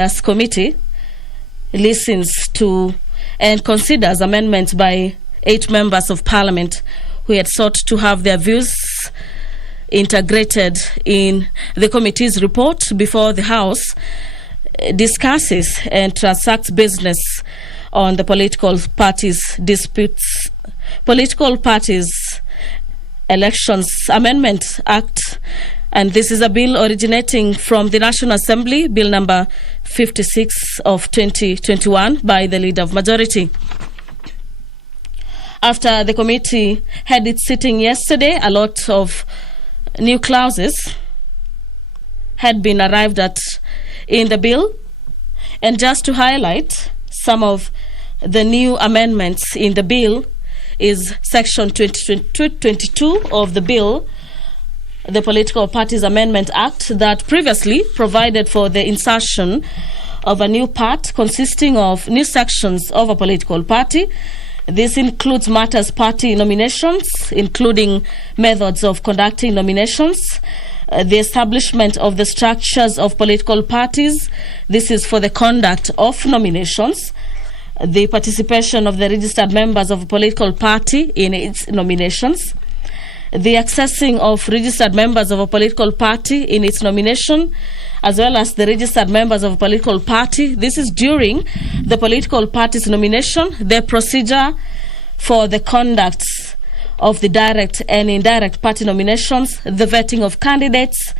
As committee listens to and considers amendments by 8 members of Parliament who had sought to have their views integrated in the committee's report before the House discusses and transacts business on the political parties disputes, political parties elections amendment act. And this is a bill originating from the National Assembly, Bill number 56 of 2021 by the Leader of Majority. After the committee had its sitting yesterday, a lot of new clauses had been arrived at in the bill. And just to highlight some of the new amendments in the bill is Section 22 of the bill, the Political Parties Amendment Act, that previously provided for the insertion of a new part consisting of new sections of a political party. This includes matters party nominations, including methods of conducting nominations, the establishment of the structures of political parties. This is for the conduct of nominations, the participation of the registered members of a political party in its nominations, the accessing of registered members of a political party in its nomination, as well as the registered members of a political party. This is during the political party's nomination, the procedure for the conduct of the direct and indirect party nominations, the vetting of candidates.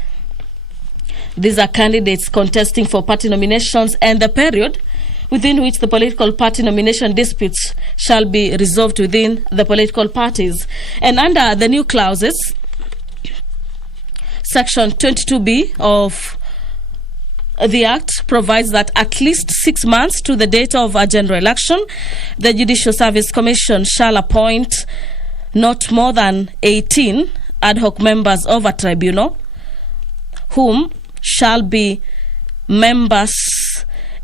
These are candidates contesting for party nominations, and the period within which the political party nomination disputes shall be resolved within the political parties. And under the new clauses, Section 22B of the Act provides that at least 6 months to the date of a general election, the Judicial Service Commission shall appoint not more than 18 ad hoc members of a tribunal, whom shall be members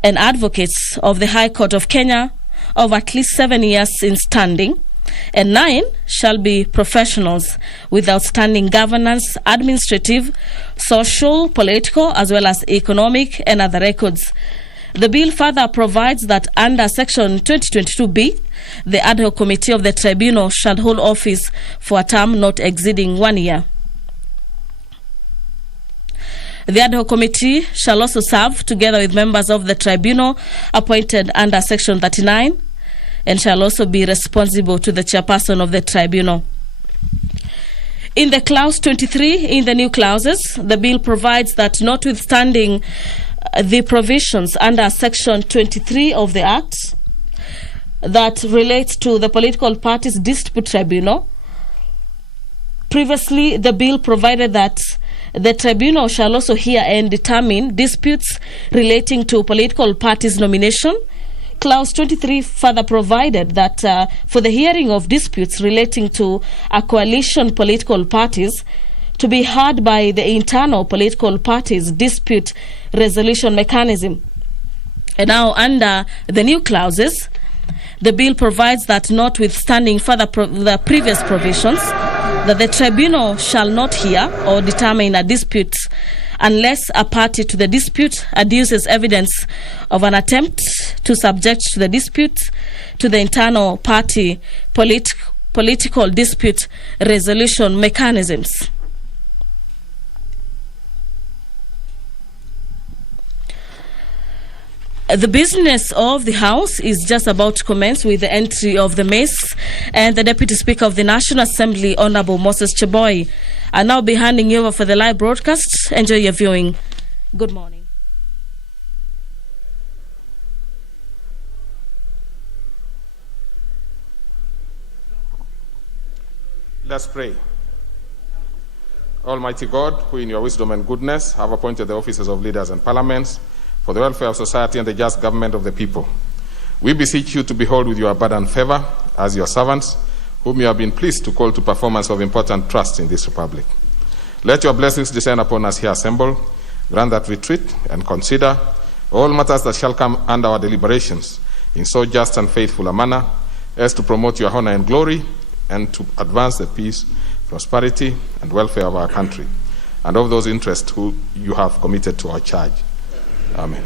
and advocates of the High Court of Kenya of at least 7 years in standing, and 9 shall be professionals with outstanding governance, administrative, social, political, as well as economic and other records. The bill further provides that under Section 2022B, the ad hoc committee of the tribunal shall hold office for a term not exceeding 1 year. The ad hoc committee shall also serve together with members of the tribunal appointed under Section 39 and shall also be responsible to the chairperson of the tribunal. In the clause 23, in the new clauses, the bill provides that notwithstanding the provisions under Section 23 of the Act that relates to the political parties dispute tribunal, previously the bill provided that the tribunal shall also hear and determine disputes relating to political parties' nomination. Clause 23 further provided that for the hearing of disputes relating to a coalition political parties to be heard by the internal political parties dispute resolution mechanism. And now under the new clauses, the bill provides that notwithstanding further the previous provisions, that the tribunal shall not hear or determine a dispute unless a party to the dispute adduces evidence of an attempt to subject to the dispute to the internal party political dispute resolution mechanisms. The business of the House is just about to commence with the entry of the Mace and the Deputy Speaker of the National Assembly, Honorable Moses Cheboy. I'll now be handing you over for the live broadcast. Enjoy your viewing. Good morning. Let's pray. Almighty God, who in your wisdom and goodness have appointed the offices of leaders and parliaments for the welfare of society and the just government of the people, we beseech you to behold with your abundant favor as your servants, whom you have been pleased to call to performance of important trust in this republic. Let your blessings descend upon us here assembled. Grant that we treat and consider all matters that shall come under our deliberations in so just and faithful a manner as to promote your honor and glory and to advance the peace, prosperity, and welfare of our country and of those interests who you have committed to our charge. Amen.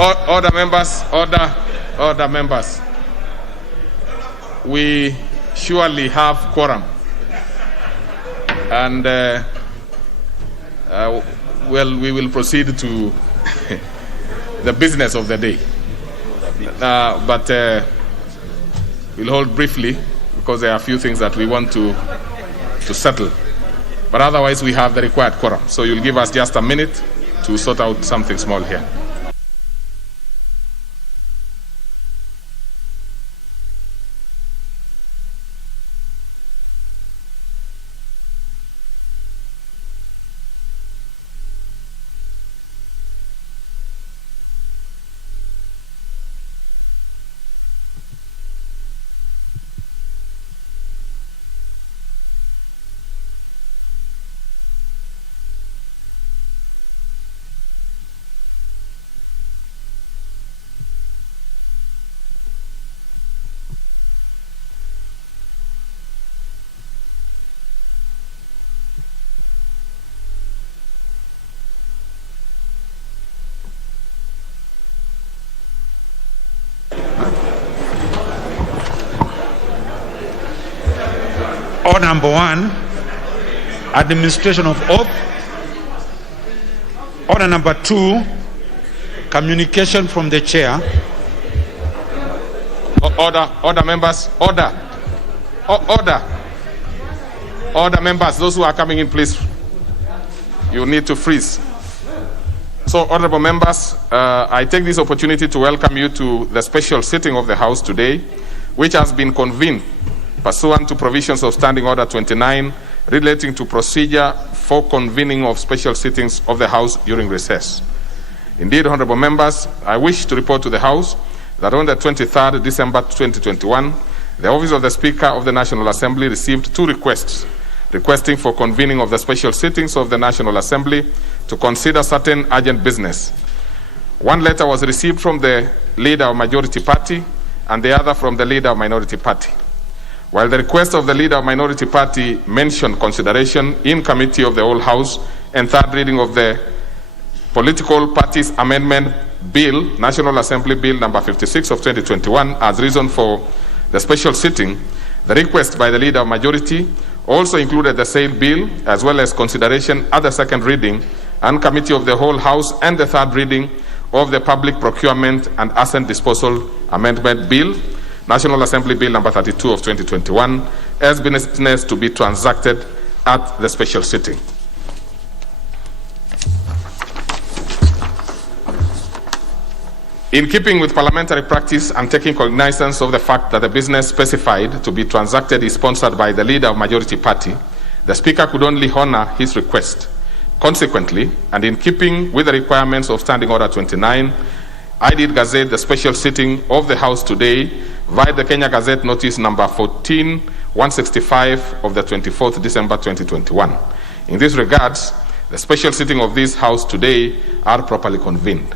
Order members, order members. We surely have quorum. And we will proceed to the business of the day. But we'll hold briefly because there are a few things that we want to settle. But otherwise, we have the required quorum. So you'll give us just a minute to sort out something small here. Order number 1, administration of oath. Order number 2, communication from the chair. Order members, order members. Those who are coming in, please, you need to freeze. So, honorable members, I take this opportunity to welcome you to the special sitting of the House today, which has been convened pursuant to provisions of Standing Order 29 relating to procedure for convening of special sittings of the House during recess. Indeed, honorable members, I wish to report to the House that on the 23rd December 2021, the Office of the Speaker of the National Assembly received 2 requests requesting for convening of the special sittings of the National Assembly to consider certain urgent business. One letter was received from the Leader of Majority Party and the other from the Leader of Minority Party. While the request of the Leader of Minority Party mentioned consideration in Committee of the Whole House and third reading of the Political Parties Amendment Bill, National Assembly Bill number 56 of 2021 as reason for the special sitting, the request by the Leader of Majority also included the same bill as well as consideration at the second reading and Committee of the Whole House and the third reading of the Public Procurement and Asset Disposal Amendment Bill, National Assembly Bill number 32 of 2021, as business to be transacted at the special sitting. In keeping with parliamentary practice and taking cognizance of the fact that the business specified to be transacted is sponsored by the Leader of Majority Party, the Speaker could only honor his request. Consequently, and in keeping with the requirements of Standing Order 29, I did gazette the special sitting of the House today via the Kenya Gazette Notice number 14-165 of the 24th December 2021. In this regards, the special sitting of this House today are properly convened.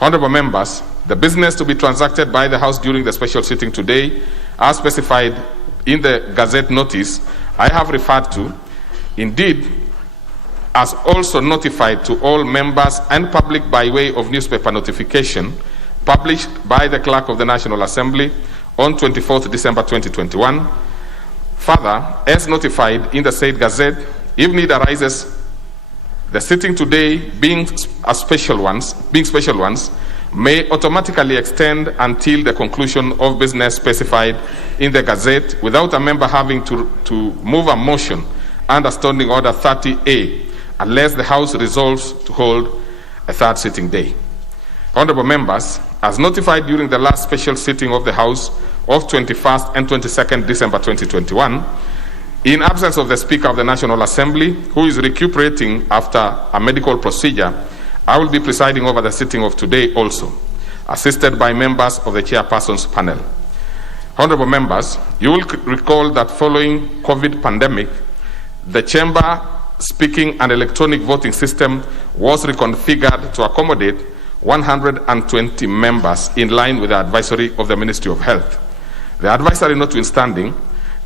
Honorable members, the business to be transacted by the House during the special sitting today, as specified in the Gazette Notice, I have referred to, indeed, as also notified to all members and public by way of newspaper notification published by the Clerk of the National Assembly on 24th December 2021. Further, as notified in the said Gazette, if need arises, the sitting today being special ones, may automatically extend until the conclusion of business specified in the Gazette without a member having to move a motion under Standing Order 30A, unless the House resolves to hold a third sitting day. Honorable members, as notified during the last special sitting of the House of 21st and 22nd December 2021, in absence of the Speaker of the National Assembly, who is recuperating after a medical procedure, I will be presiding over the sitting of today also, assisted by members of the chairperson's panel. Honorable members, you will recall that following COVID pandemic, the chamber speaking and electronic voting system was reconfigured to accommodate 120 members in line with the advisory of the Ministry of Health. The advisory notwithstanding,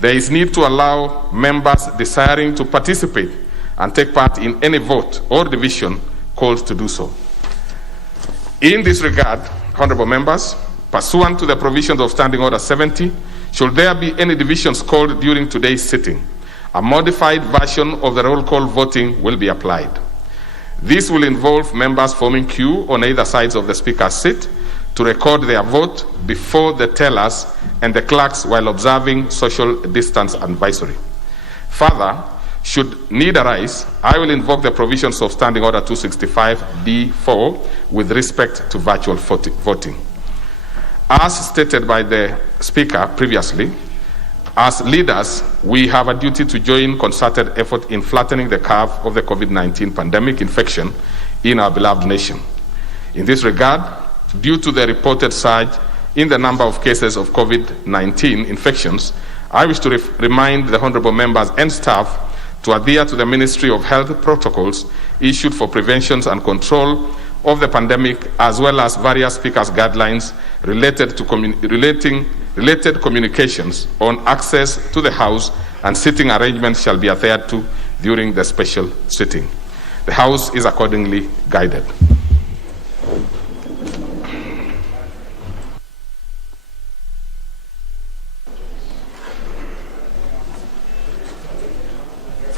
there is need to allow members desiring to participate and take part in any vote or division called to do so. In this regard, honorable members, pursuant to the provisions of Standing Order 70, should there be any divisions called during today's sitting, a modified version of the roll call voting will be applied. This will involve members forming queue on either sides of the speaker's seat to record their vote before the tellers and the clerks while observing social distance advisory. Further, should need arise, I will invoke the provisions of Standing Order 265D4 with respect to virtual voting. As stated by the Speaker previously, as leaders, we have a duty to join concerted effort in flattening the curve of the COVID-19 pandemic infection in our beloved nation. In this regard, due to the reported surge in the number of cases of COVID-19 infections, I wish to remind the honorable members and staff to adhere to the Ministry of Health protocols issued for prevention and control of the pandemic, as well as various speakers' guidelines related to related communications on access to the House and sitting arrangements shall be adhered to during the special sitting. The House is accordingly guided.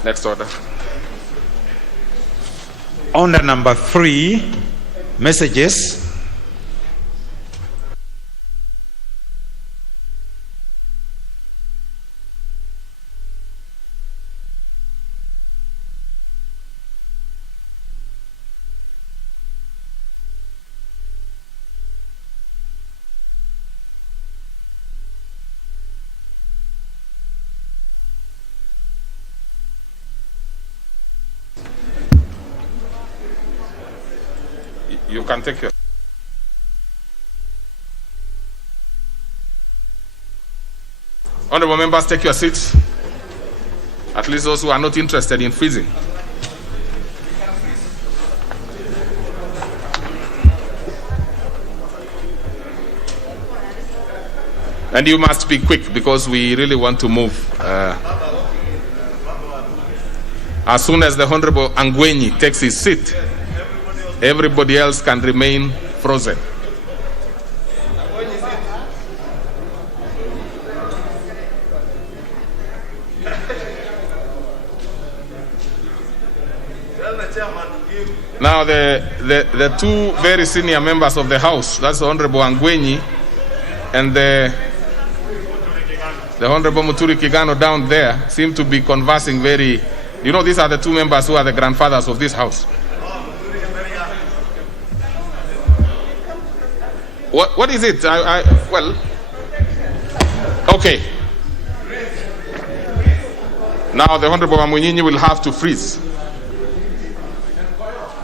Next order. Order number 3, messages. You can take your... Honorable members, take your seats. At least those who are not interested in freezing. And you must be quick because we really want to move. As soon as the Honorable Angwenyi takes his seat, everybody else can remain frozen. Now the two very senior members of the House, that's the Honorable Angwenyi and the Honorable Muturi Kigano down there, seem to be conversing very, you know, these are the two members who are the grandfathers of this House. What is it? Well, okay. Now the Honorable Amunyinyi will have to freeze.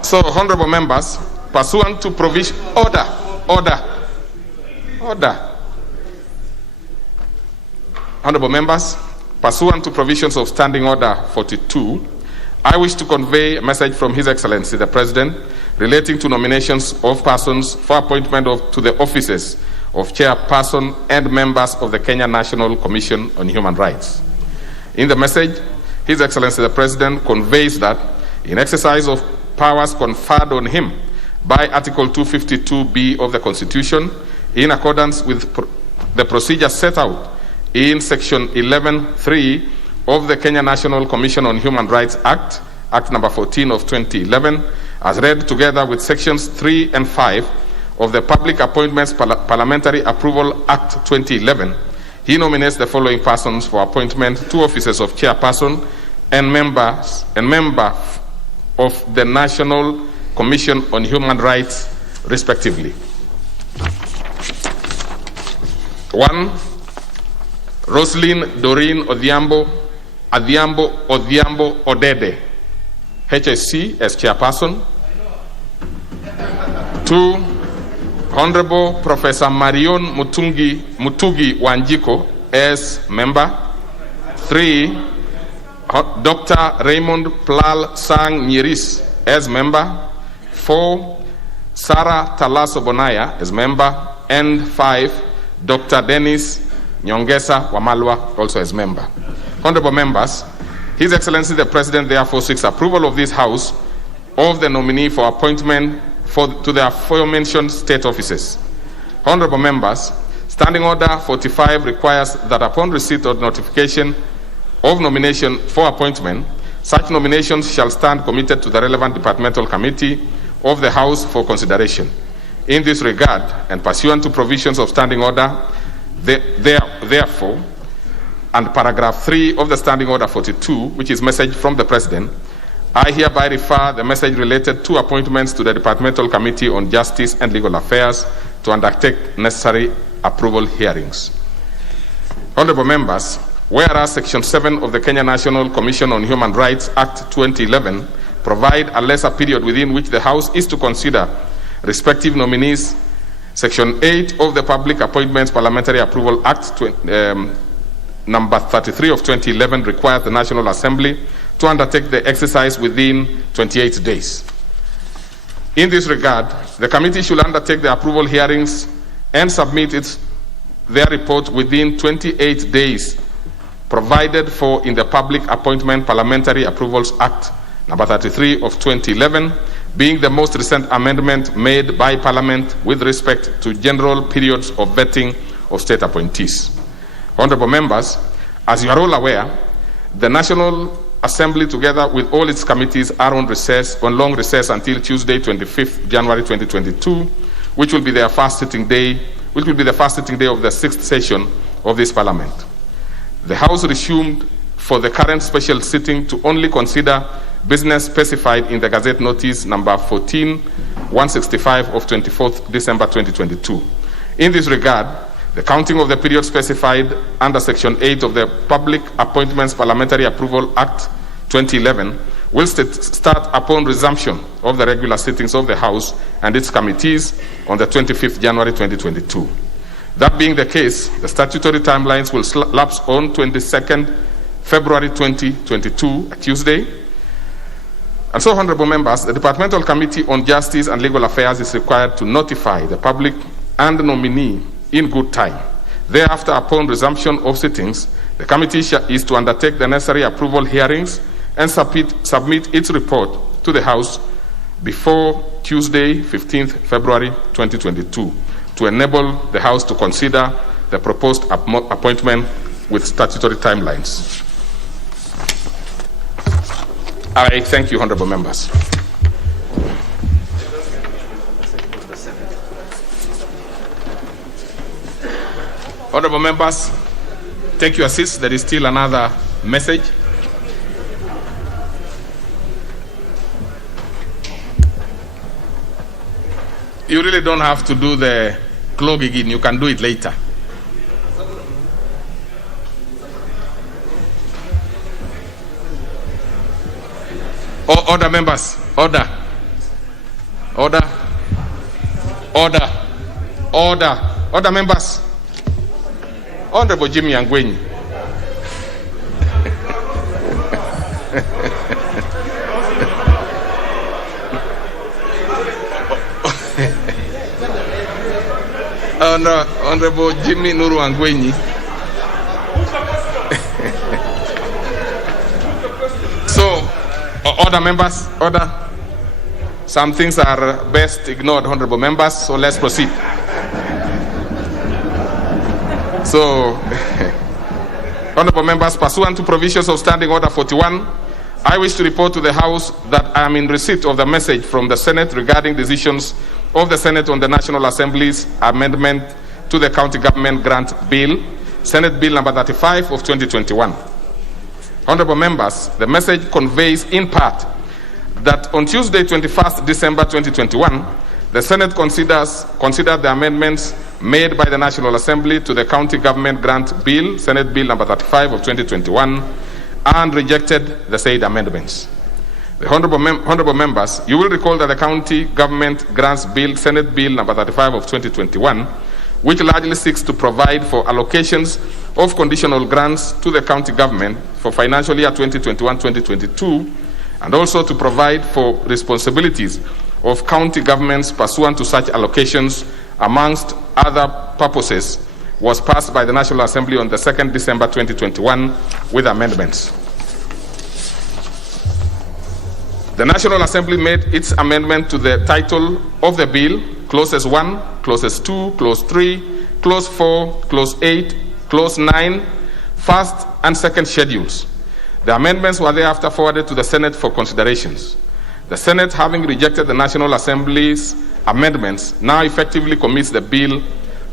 So, honorable members, pursuant to provision, order. Honorable members, pursuant to provisions of Standing Order 42, I wish to convey a message from His Excellency the President relating to nominations of persons for appointment to the offices of chairperson and members of the Kenya National Commission on Human Rights. In the message, His Excellency the President conveys that in exercise of powers conferred on him by Article 252B of the Constitution, in accordance with the procedure set out in Section 11(3) of the Kenya National Commission on Human Rights Act, Act number 14 of 2011, as read together with Sections 3 and 5 of the Public Appointments Parliamentary Approval Act 2011, he nominates the following persons for appointment to offices of chairperson and member of the National Commission on Human Rights, respectively. 1. Roslyn Doreen Odhiambo Odede, HSC, as chairperson. 2. Honorable Professor Marion Mutugi Wanjiko as member. 3. Dr. Raymond Plal Sang Nyiris as member. 4. Sarah Talaso Bonaya as member. And 5. Dr. Dennis Nyongesa Wamalwa also as member. Honorable members, His Excellency the President therefore seeks approval of this House of the nominee for appointment to the aforementioned state offices. Honorable members, Standing Order 45 requires that upon receipt or notification of nomination for appointment, such nominations shall stand committed to the relevant departmental committee of the House for consideration. In this regard, and pursuant to provisions of Standing Order, therefore, and paragraph 3 of the Standing Order 42, which is message from the President, I hereby refer the message related to appointments to the Departmental Committee on Justice and Legal Affairs to undertake necessary approval hearings. Honorable members, whereas Section 7 of the Kenya National Commission on Human Rights Act 2011 provide a lesser period within which the House is to consider respective nominees, Section 8 of the Public Appointments Parliamentary Approval Act number 33 of 2011 requires the National Assembly to undertake the exercise within 28 days. In this regard, the committee should undertake the approval hearings and submit their report within 28 days provided for in the Public Appointment Parliamentary Approvals Act number 33 of 2011, being the most recent amendment made by Parliament with respect to general periods of vetting of state appointees. Honorable members, as you are all aware, the National Assembly, together with all its committees, are on long recess until Tuesday, 25th January 2022, which will be the first sitting day of the 6th session of this Parliament. The House resumed for the current special sitting to only consider business specified in the Gazette Notice number 14-165 of 24th December 2022. In this regard, the counting of the period specified under Section 8 of the Public Appointments Parliamentary Approval Act 2011 will start upon resumption of the regular sittings of the House and its committees on the 25th January 2022. That being the case, the statutory timelines will lapse on 22nd February 2022, a Tuesday. And so, honorable members, the Departmental Committee on Justice and Legal Affairs is required to notify the public and the nominee in good time. Thereafter, upon resumption of sittings, the committee is to undertake the necessary approval hearings and submit its report to the House before Tuesday, 15th February 2022, to enable the House to consider the proposed appointment with statutory timelines. I thank you, honorable members. Honorable members, take your seats. There is still another message. You really don't have to do the clogging in. You can do it later. Order, members. Order. Order. Order. Order. Order, members. Honorable Jimmy Angwenyi. Honorable Jimmy Nuru Angwenyi. So, order, members, order. Some things are best ignored, honorable members, so let's proceed. So, honorable members, pursuant to provisions of Standing Order 41, I wish to report to the House that I am in receipt of the message from the Senate regarding decisions of the Senate on the National Assembly's amendment to the County Government Grant Bill, Senate Bill number 35 of 2021. Honorable members, the message conveys in part that on Tuesday, 21st December 2021, the Senate considered the amendments made by the National Assembly to the County Government Grant Bill, Senate Bill number 35 of 2021, and rejected the said amendments. The honorable members, you will recall that the County Government Grants Bill, Senate Bill number 35 of 2021, which largely seeks to provide for allocations of conditional grants to the county government for financial year 2021-2022, and also to provide for responsibilities of county governments pursuant to such allocations, amongst other purposes, was passed by the National Assembly on the 2nd December 2021 with amendments. The National Assembly made its amendment to the title of the bill, Clauses 1, Clauses 2, Clause 3, Clause 4, Clause 8, Clause 9, first and second schedules. The amendments were thereafter forwarded to the Senate for considerations. The Senate, having rejected the National Assembly's amendments, now effectively commits the bill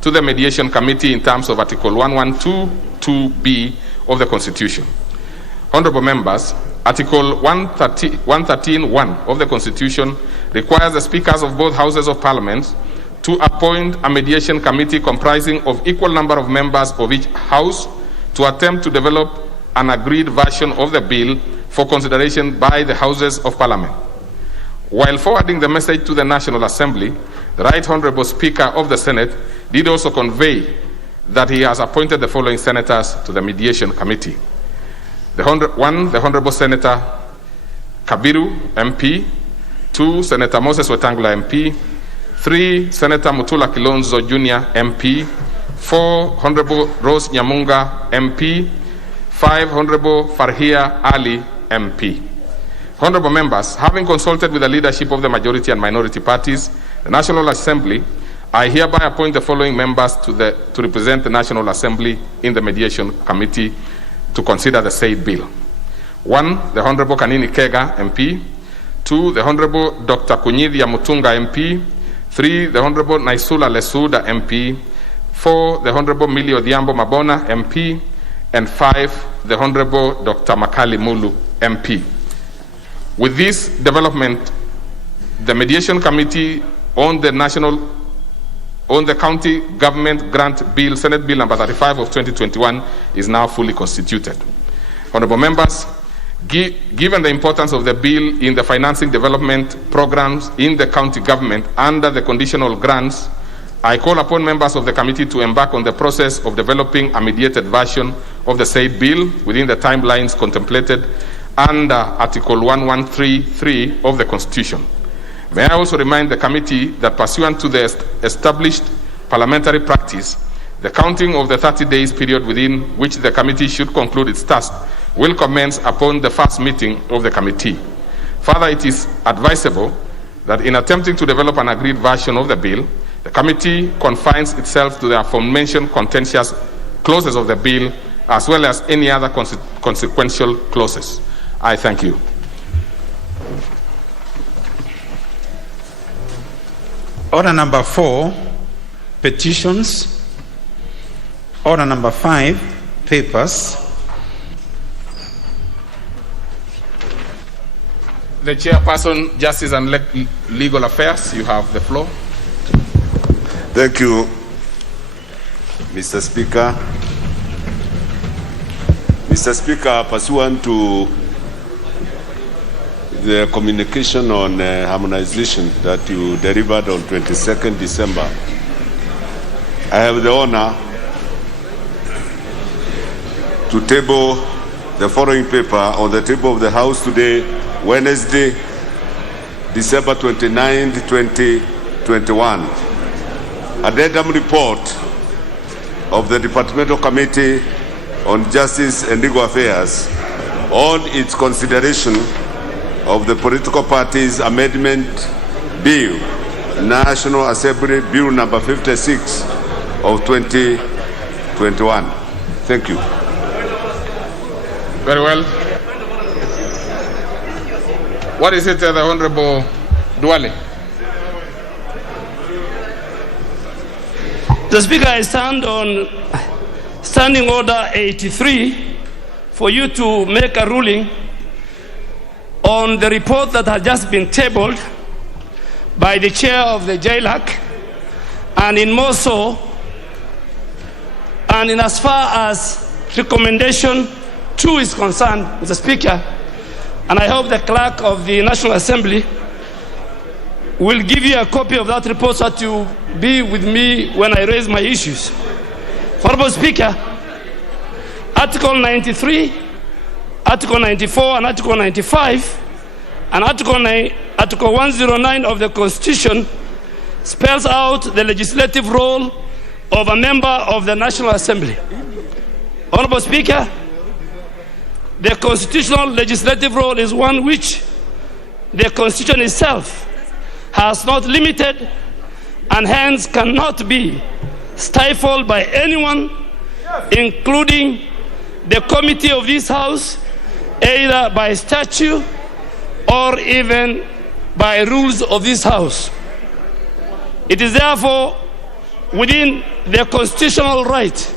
to the Mediation Committee in terms of Article 112(2)(b) of the Constitution. Honorable members, Article 113(1) of the Constitution requires the speakers of both houses of Parliament to appoint a mediation committee comprising of equal number of members of each house to attempt to develop an agreed version of the bill for consideration by the houses of Parliament. While forwarding the message to the National Assembly, the Right Honorable Speaker of the Senate did also convey that he has appointed the following senators to the Mediation Committee. The Honorable Senator Kabiru, MP. 2, Senator Moses Wetangula, MP. 3, Senator Mutula Kilonzo Jr., MP. 4, Honorable Rose Nyamunga, MP. 5, Honorable Farhia Ali, MP. Honorable members, having consulted with the leadership of the majority and minority parties, the National Assembly, I hereby appoint the following members to represent the National Assembly in the Mediation Committee to consider the said bill. 1, the Honorable Kanini Kega, MP. 2, the Honorable Dr. Kunyidhia Mutunga, MP. 3, the Honorable Naisula Lesuda, MP. 4, the Honorable Millie Odhiambo Mabona, MP. And 5, the Honorable Dr. Makali Mulu, MP. With this development, the Mediation Committee on the County Government Grant Bill, Senate Bill number 35 of 2021, is now fully constituted. Honorable members, given the importance of the bill in the financing development programs in the county government under the conditional grants, I call upon members of the committee to embark on the process of developing a mediated version of the said bill within the timelines contemplated under Article 1133 of the Constitution. May I also remind the committee that pursuant to the established parliamentary practice, the counting of the 30 days period within which the committee should conclude its task will commence upon the first meeting of the committee. Further, it is advisable that in attempting to develop an agreed version of the bill, the committee confines itself to the aforementioned contentious clauses of the bill as well as any other consequential clauses. I thank you. Order number 4, petitions. Order number 5, papers. The Chairperson, Justice and Legal Affairs, you have the floor. Thank you, Mr. Speaker. Mr. Speaker, pursuant to the communication on harmonization that you delivered on 22nd December, I have the honor to table the following paper on the table of the House today, Wednesday, December 29, 2021. Addendum report of the Departmental Committee on Justice and Legal Affairs on its consideration of the Political Parties Amendment Bill, National Assembly Bill number 56 of 2021. Thank you. Very well. What is it, the Honorable Duale? The Speaker, I stand on Standing Order 83 for you to make a ruling on the report that has just been tabled by the Chair of the JLAC, and in more so, and in as far as recommendation 2 is concerned, Mr. Speaker, and I hope the Clerk of the National Assembly will give you a copy of that report so that you be with me when I raise my issues. Honorable Speaker, Article 93, Article 94, and Article 95, and Article 109 of the Constitution spells out the legislative role of a member of the National Assembly. Honorable Speaker, the constitutional legislative role is one which the Constitution itself has not limited and hence cannot be stifled by anyone, including the committee of this House, either by statute or even by rules of this House. It is therefore within the constitutional right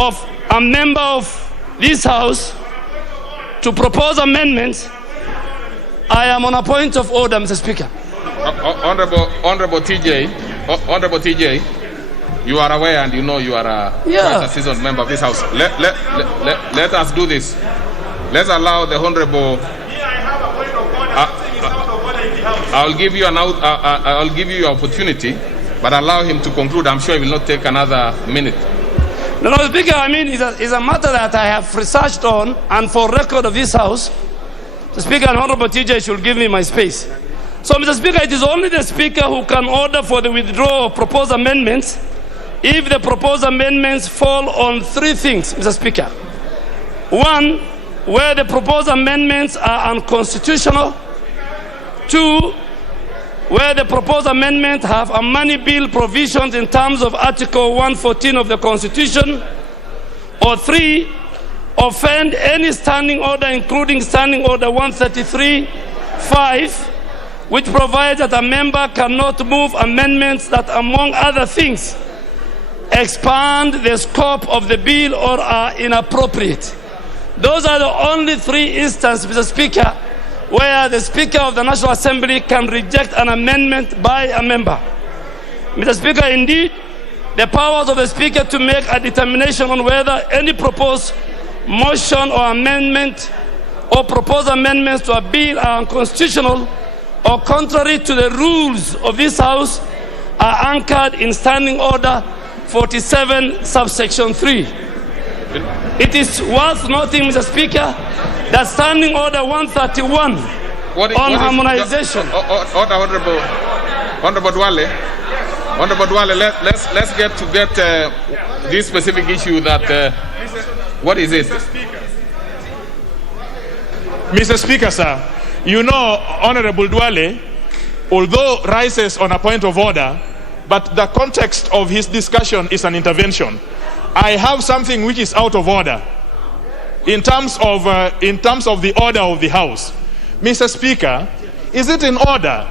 of a member of this House to propose amendments. I am on a point of order, Mr. Speaker. Honorable TJ, you are aware and you know you are quite a seasoned member of this House. Let us do this. Let's allow the Honorable. I'll give you your opportunity, but allow him to conclude. I'm sure it will not take another minute. No, Speaker, I mean, it's a matter that I have researched on, and for record of this House, the Speaker and Honorable TJ should give me my space. So, Mr. Speaker, it is only the Speaker who can order for the withdrawal of proposed amendments if the proposed amendments fall on three things, Mr. Speaker. One, where the proposed amendments are unconstitutional. Two, where the proposed amendments have a money bill provisions in terms of Article 114 of the Constitution. Or three, offend any standing order, including Standing Order 133(5), which provides that a member cannot move amendments that, among other things, expand the scope of the bill or are inappropriate. Those are the only three instances, Mr. Speaker, where the Speaker of the National Assembly can reject an amendment by a member. Mr. Speaker, indeed, the powers of the Speaker to make a determination on whether any proposed motion or amendment or proposed amendments to a bill are unconstitutional or contrary to the rules of this House are anchored in Standing Order 47, subsection 3. It is worth noting, Mr. Speaker, that Standing Order 131 on harmonization. Honorable Dwale, let's get this specific issue that. What is it? Mr. Speaker, sir, you know, Honorable Dwale, although rises on a point of order, but the context of his discussion is an intervention. I have something which is out of order in terms of the order of the House. Mr. Speaker, is it in order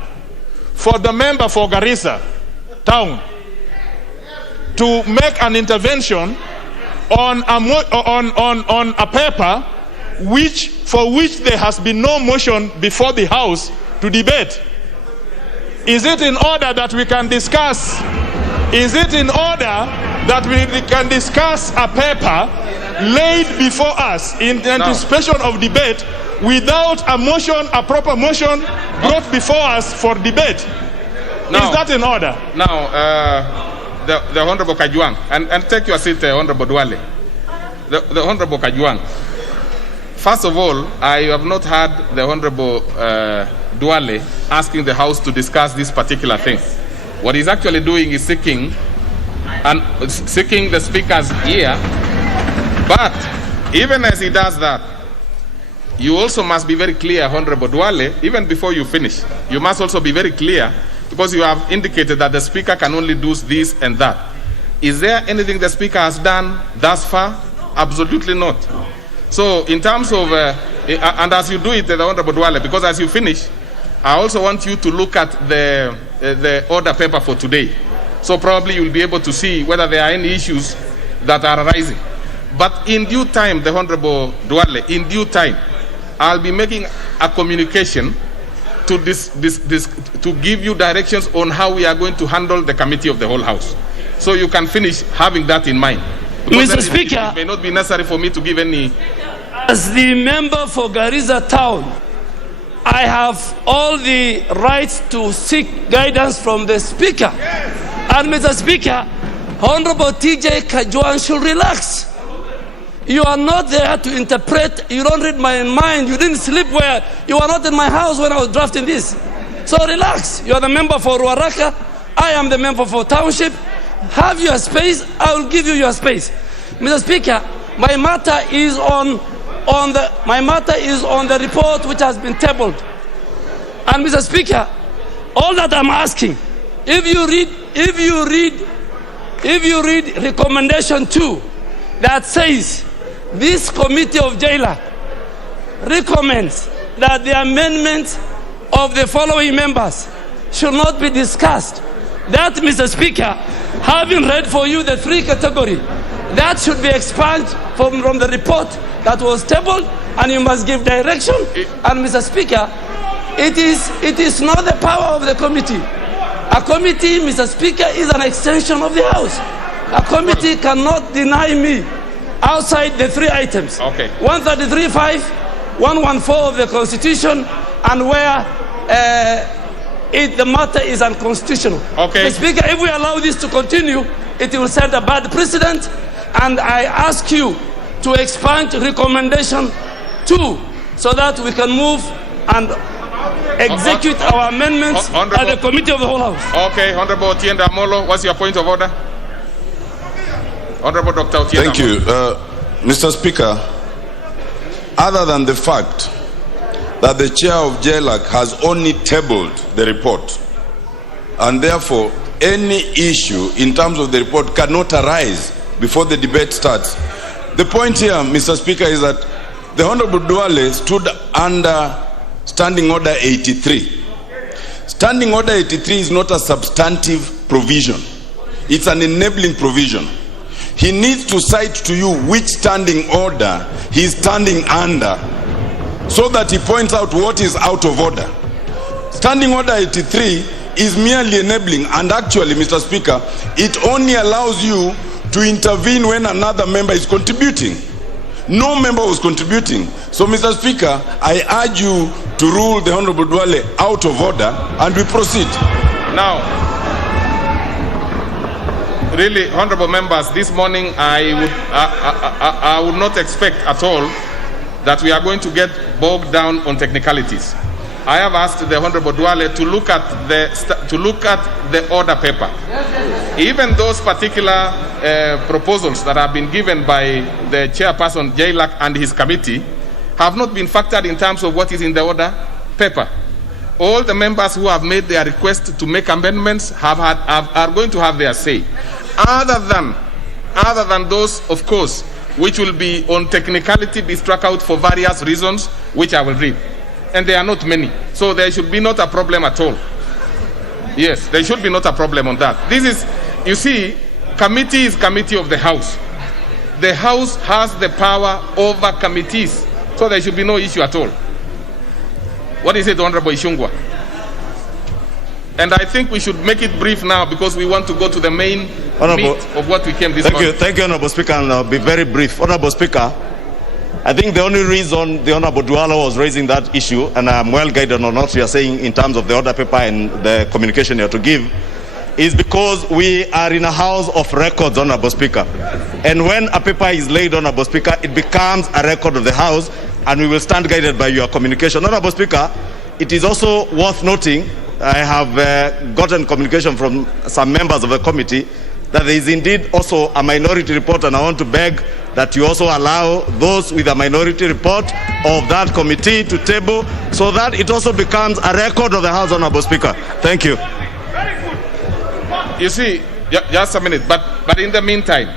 for the member for Garissa Town to make an intervention on a paper for which there has been no motion before the House to debate? Is it in order that we can discuss? Is it in order that we can discuss a paper laid before us in anticipation of debate without a motion, a proper motion brought before us for debate? Is that in order? Now, the Honorable Kajwang, and take your seat, Honorable Dwale. The Honorable Kajwang. First of all, I have not heard the Honorable Dwale asking the House to discuss this particular thing. What he's actually doing is seeking the Speaker's ear. But even as he does that, you also must be very clear, Honorable Dwale, even before you finish. You must also be very clear, because you have indicated that the Speaker can only do this and that. Is there anything the Speaker has done thus far? Absolutely not. So in terms of, and as you do it, the Honorable Dwale, because as you finish, I also want you to look at the order paper for today. So probably you'll be able to see whether there are any issues that are arising. But in due time, the Honorable Dwale, in due time, I'll be making a communication to to give you directions on how we are going to handle the committee of the whole House. So you can finish having that in mind. Because Mr. Speaker, it may not be necessary for me to give any. As the member for Garissa Town, I have all the rights to seek guidance from the Speaker. And Mr. Speaker, Honorable TJ Kajwang should relax. You are not there to interpret. You don't read my mind. You didn't sleep where. You are not in my house when I was drafting this. So relax. You are the member for Ruaraka. I am the member for Township. Have your space. I will give you your space. Mr. Speaker, my matter is on the report which has been tabled. And Mr. Speaker, all that I'm asking, if you read recommendation 2 that says this committee of JLAC recommends that the amendments of the following members should not be discussed. That, Mr. Speaker, having read for you the 3 categories, that should be expunged from the report that was tabled, and you must give direction. And Mr. Speaker, it is not the power of the committee. A committee, Mr. Speaker, is an extension of the House. A committee cannot deny me outside the 3 items. Okay. 133(5), 114 of the Constitution, and where the matter is unconstitutional. Okay. Mr. Speaker, if we allow this to continue, it will set a bad precedent, and I ask you to expand recommendation 2 so that we can move and execute our amendments at the Committee of the Whole House. Okay, Honorable Otienda Molo, what's your point of order? Honorable Dr. Otienda. Thank you. Mr. Speaker, other than the fact that the chair of JLAC has only tabled the report, and therefore any issue in terms of the report cannot arise before the debate starts. The point here, Mr. Speaker, is that the Honorable Duale stood under Standing Order 83. Standing Order 83 is not a substantive provision. It's an enabling provision. He needs to cite to you which standing order he's standing under so that he points out what is out of order. Standing Order 83 is merely enabling, and actually, Mr. Speaker, it only allows you to intervene when another member is contributing. No member was contributing. So, Mr. Speaker, I urge you to rule the Honorable Duale out of order, and we proceed. Now, really, honorable members, this morning I would not expect at all that we are going to get bogged down on technicalities. I have asked the Honorable Duale to look at the order paper. Even those particular proposals that have been given by the chairperson JLAC and his committee have not been factored in terms of what is in the order paper. All the members who have made their request to make amendments are going to have their say. Other than those, of course, which will be on technicality, be struck out for various reasons, which I will read. And there are not many. So there should be not a problem at all. Yes, there should be not a problem on that. This is, you see, committee is committee of the House. The House has the power over committees. So there should be no issue at all. What is it, Honorable Ishungwa? And I think we should make it brief now because we want to go to the main meat of what we came this morning. Thank you, Honorable Speaker, and I'll be very brief. Honorable Speaker, I think the only reason the Honorable Duala was raising that issue, and I'm well guided on what you are saying in terms of the order paper and the communication you have to give, is because we are in a house of records, Honorable Speaker. And when a paper is laid, Honorable Speaker, it becomes a record of the House, and we will stand guided by your communication. Honorable Speaker, it is also worth noting, I have gotten communication from some members of the committee that there is indeed also a minority report, and I want to beg that you also allow those with a minority report of that committee to table so that it also becomes a record of the House, Honorable Speaker. Thank you. You see, just a minute, but in the meantime,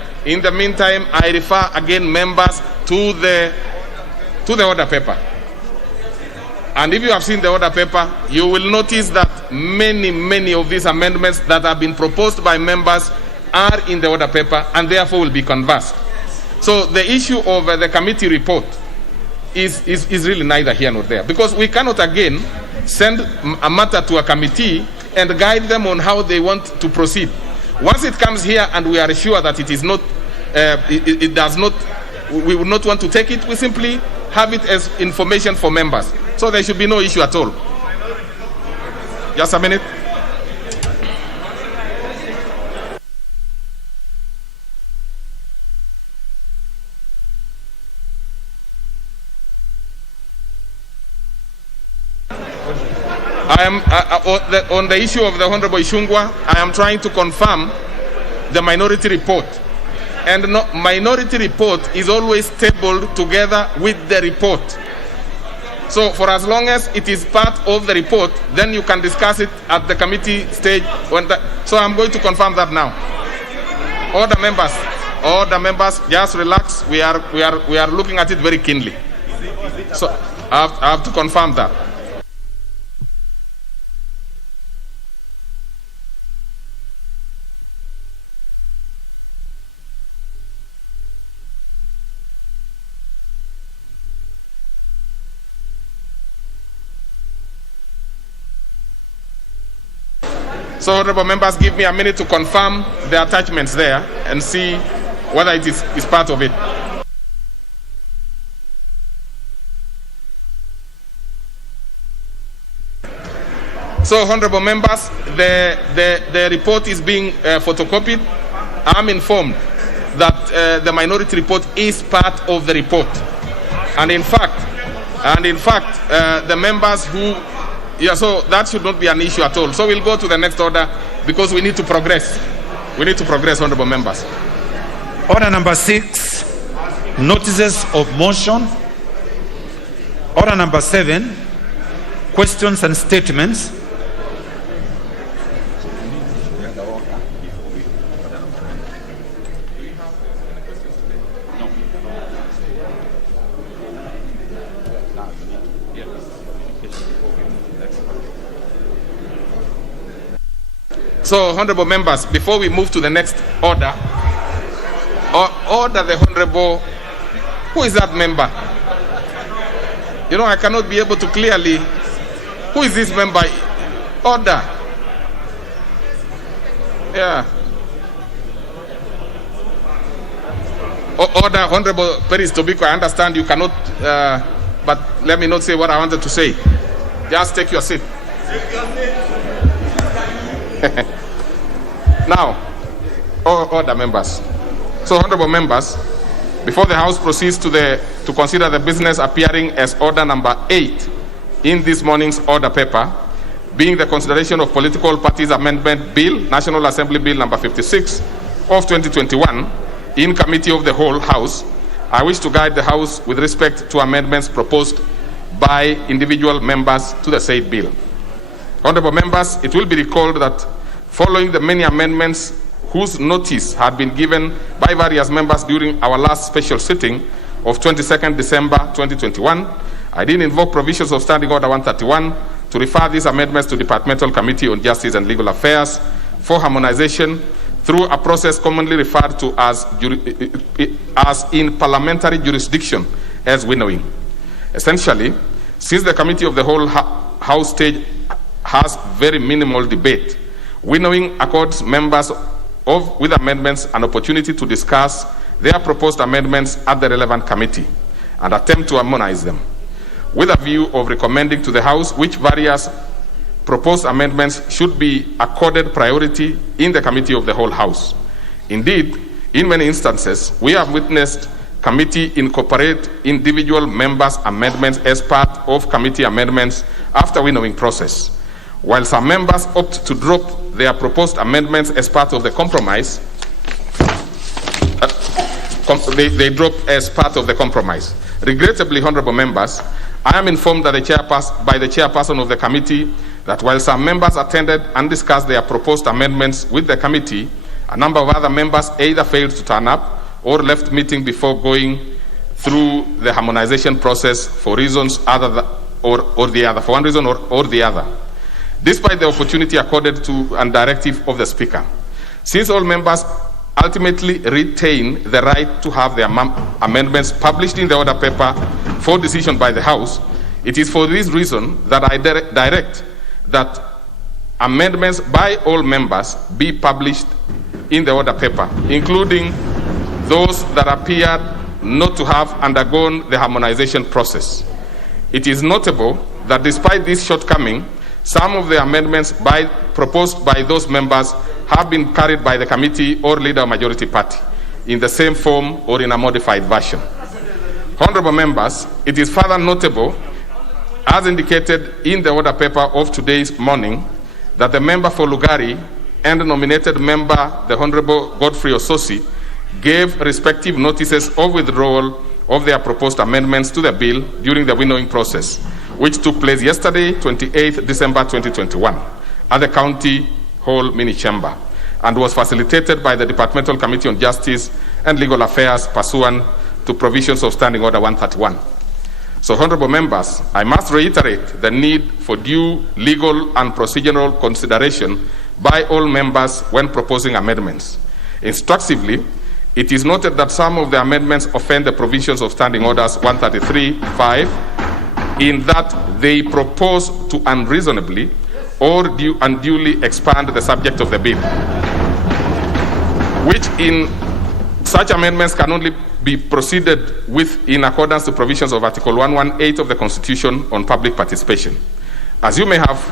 I refer again members to the order paper. And if you have seen the order paper, you will notice that many of these amendments that have been proposed by members are in the order paper and therefore will be conversed. So the issue of the committee report is really neither here nor there, because we cannot again send a matter to a committee and guide them on how they want to proceed. Once it comes here and we are sure that it is not, it does not, we would not want to take it, we simply have it as information for members. So there should be no issue at all. Just a minute. I am on the issue of the Honorable Ishungwa, I am trying to confirm the minority report. And minority report is always tabled together with the report. So for as long as it is part of the report, then you can discuss it at the committee stage. So I'm going to confirm that now. All the members, just relax. We are looking at it very keenly. So I have to confirm that. So, honorable members, give me a minute to confirm the attachments there and see whether it is part of it. So, honorable members, the report is being photocopied. I'm informed that the minority report is part of the report, and in fact, the members who. Yeah, so that should not be an issue at all. So we'll go to the next order because we need to progress. We need to progress, honorable members. Order number 6, notices of motion. Order number 7, questions and statements. So, honorable members, before we move to the next order, order the honorable, who is that member? You know, I cannot be able to clearly, who is this member? Order. Yeah. Order, Honorable Peris Tobiko, I understand you cannot, but let me not say what I wanted to say. Just take your seat. Now, order, members. So, honorable members, before the House proceeds to consider the business appearing as order number 8 in this morning's order paper, being the consideration of Political Parties Amendment Bill, National Assembly Bill number 56 of 2021, in Committee of the Whole House, I wish to guide the House with respect to amendments proposed by individual members to the said bill. Honorable members, it will be recalled that following the many amendments whose notice had been given by various members during our last special sitting of 22nd December 2021, I did invoke provisions of Standing Order 131 to refer these amendments to Departmental Committee on Justice and Legal Affairs for harmonization through a process commonly referred to as in parliamentary jurisdiction as winnowing. Essentially, since the Committee of the Whole House stage has very minimal debate, winnowing accords members with amendments an opportunity to discuss their proposed amendments at the relevant committee and attempt to harmonize them, with a view of recommending to the House which various proposed amendments should be accorded priority in the Committee of the Whole House. Indeed, in many instances, we have witnessed committee incorporate individual members' amendments as part of committee amendments after winnowing process. While some members opt to drop their proposed amendments as part of the compromise, they drop as part of the compromise. Regrettably, honorable members, I am informed that by the chairperson of the committee that while some members attended and discussed their proposed amendments with the committee, a number of other members either failed to turn up or left meeting before going through the harmonization process for reasons or the other, for one reason or the other, despite the opportunity accorded to and directive of the Speaker. Since all members ultimately retain the right to have their amendments published in the order paper for decision by the House, it is for this reason that I direct that amendments by all members be published in the order paper, including those that appeared not to have undergone the harmonization process. It is notable that despite this shortcoming, some of the amendments proposed by those members have been carried by the committee or leader majority party in the same form or in a modified version. Honorable members, it is further notable, as indicated in the order paper of today's morning, that the member for Lugari and the nominated member, the Honorable Godfrey Ososi, gave respective notices of withdrawal of their proposed amendments to the bill during the winnowing process, which took place yesterday, 28th December 2021, at the County Hall Mini Chamber, and was facilitated by the Departmental Committee on Justice and Legal Affairs pursuant to provisions of Standing Order 131. So, honorable members, I must reiterate the need for due legal and procedural consideration by all members when proposing amendments. Instructively, it is noted that some of the amendments offend the provisions of Standing Orders 133(5) in that they propose to unreasonably or unduly expand the subject of the bill, which in such amendments can only be proceeded with in accordance to provisions of Article 118 of the Constitution on public participation. As you may have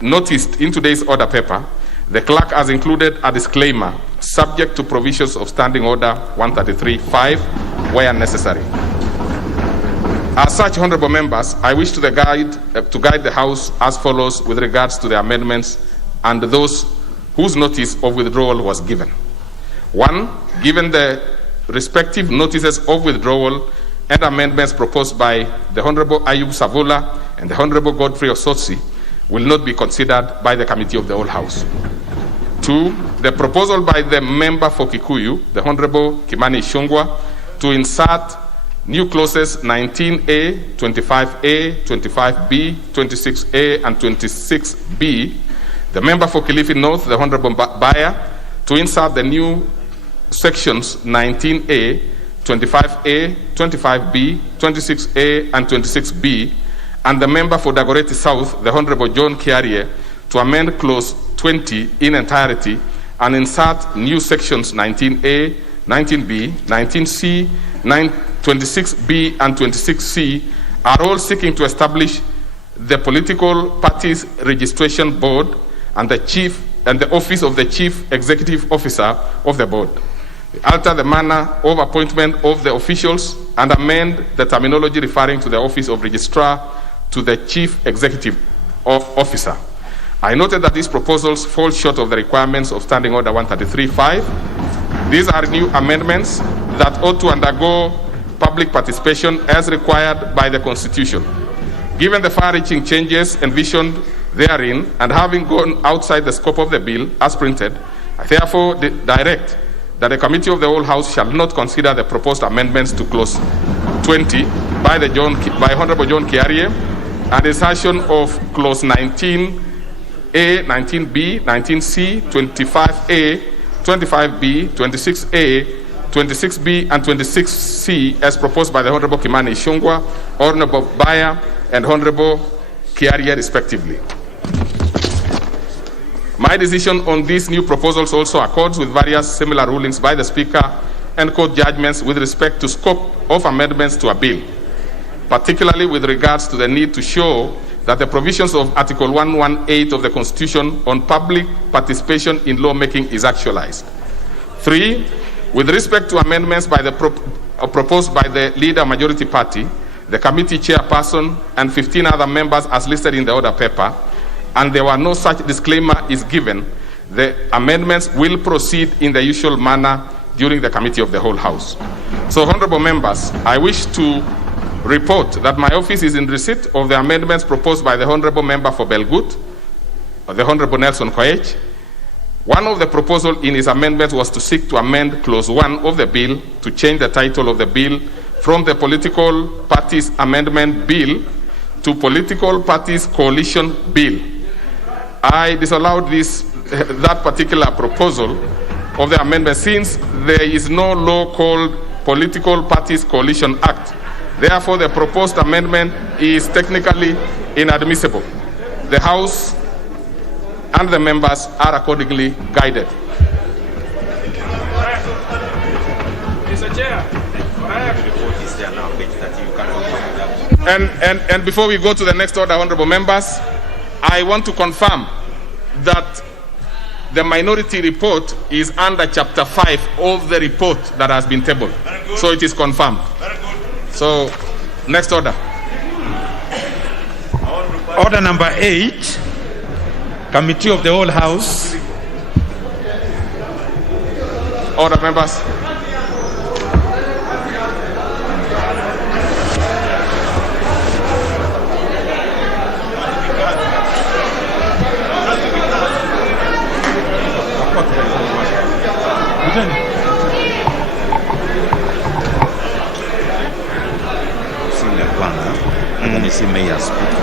noticed in today's order paper, the clerk has included a disclaimer subject to provisions of Standing Order 133(5) where necessary. As such, honorable members, I wish to guide the House as follows with regards to the amendments and those whose notice of withdrawal was given. 1. Given the respective notices of withdrawal and amendments proposed by the Honorable Ayub Savula and the Honorable Godfrey Osotsi will not be considered by the Committee of the Whole House. 2. The proposal by the member for Kikuyu, the Honorable Kimani Ichung'wah, to insert new clauses 19A, 25A, 25B, 26A, and 26B, the member for Kilifi North, the Honorable Baya, to insert the new sections 19A, 25A, 25B, 26A, and 26B, and the member for Dagoretti South, the Honorable John Kiarie, to amend clause 20 in entirety and insert new sections 19A, 19B, 19C, 26B, and 26C, are all seeking to establish the Political Parties Registration Board and the Office of the Chief Executive Officer of the Board, alter the manner of appointment of the officials, and amend the terminology referring to the Office of Registrar to the Chief Executive Officer. I noted that these proposals fall short of the requirements of Standing Order 133(5). These are new amendments that ought to undergo public participation as required by the Constitution. Given the far-reaching changes envisioned therein, and having gone outside the scope of the bill as printed, I therefore direct that the Committee of the Whole House shall not consider the proposed amendments to clause 20 by Honorable John Kiarie and insertion of clause 19A, 19B, 19C, 25A, 25B, 26A, 26B, and 26C as proposed by the Honorable Kimani Ichung'wah, Honorable Baya, and Honorable Kiarie respectively. My decision on these new proposals also accords with various similar rulings by the Speaker and court judgments with respect to scope of amendments to a bill, particularly with regards to the need to show that the provisions of Article 118 of the Constitution on public participation in lawmaking is actualized. 3. With respect to amendments proposed by the leader majority party, the committee chairperson, and 15 other members as listed in the order paper, and there were no such disclaimer is given, the amendments will proceed in the usual manner during the Committee of the Whole House. So, honorable members, I wish to report that my office is in receipt of the amendments proposed by the Honorable Member for Belgut, the Honorable Nelson Koech. One of the proposals in his amendment was to seek to amend clause 1 of the bill to change the title of the bill from the Political Parties Amendment Bill to Political Parties Coalition Bill. I disallowed that particular proposal of the amendment since there is no law called Political Parties Coalition Act. Therefore, the proposed amendment is technically inadmissible. The House and the members are accordingly guided. Mr. Chair, and before we go to the next order, honorable members, I want to confirm that the minority report is under Chapter 5 of the report that has been tabled. So it is confirmed. So, next order. Order number 8, Committee of the Whole House. Order, members. KBC Mayor speaking.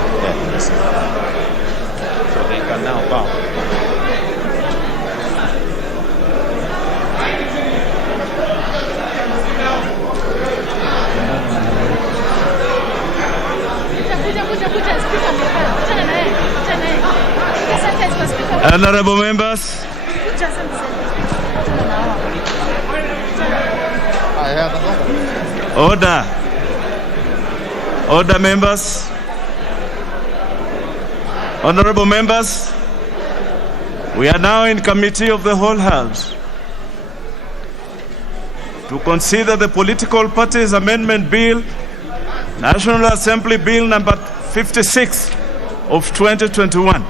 So they can now bow. Honorable members, order members, honorable members, we are now in committee of the whole house to consider the Political Parties Amendment Bill, National Assembly Bill number 56 of 2021.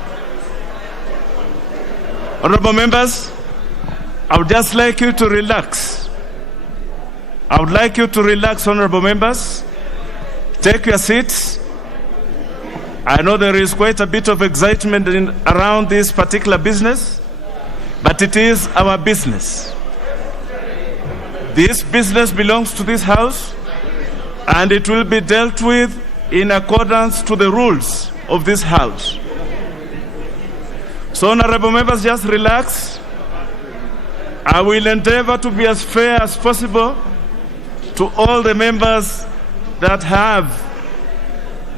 Honorable members, I would just like you to relax. I would like you to relax, honorable members. Take your seats. I know there is quite a bit of excitement around this particular business, but it is our business. This business belongs to this house, and it will be dealt with in accordance to the rules of this house. So, honorable members, just relax. I will endeavor to be as fair as possible to all the members that have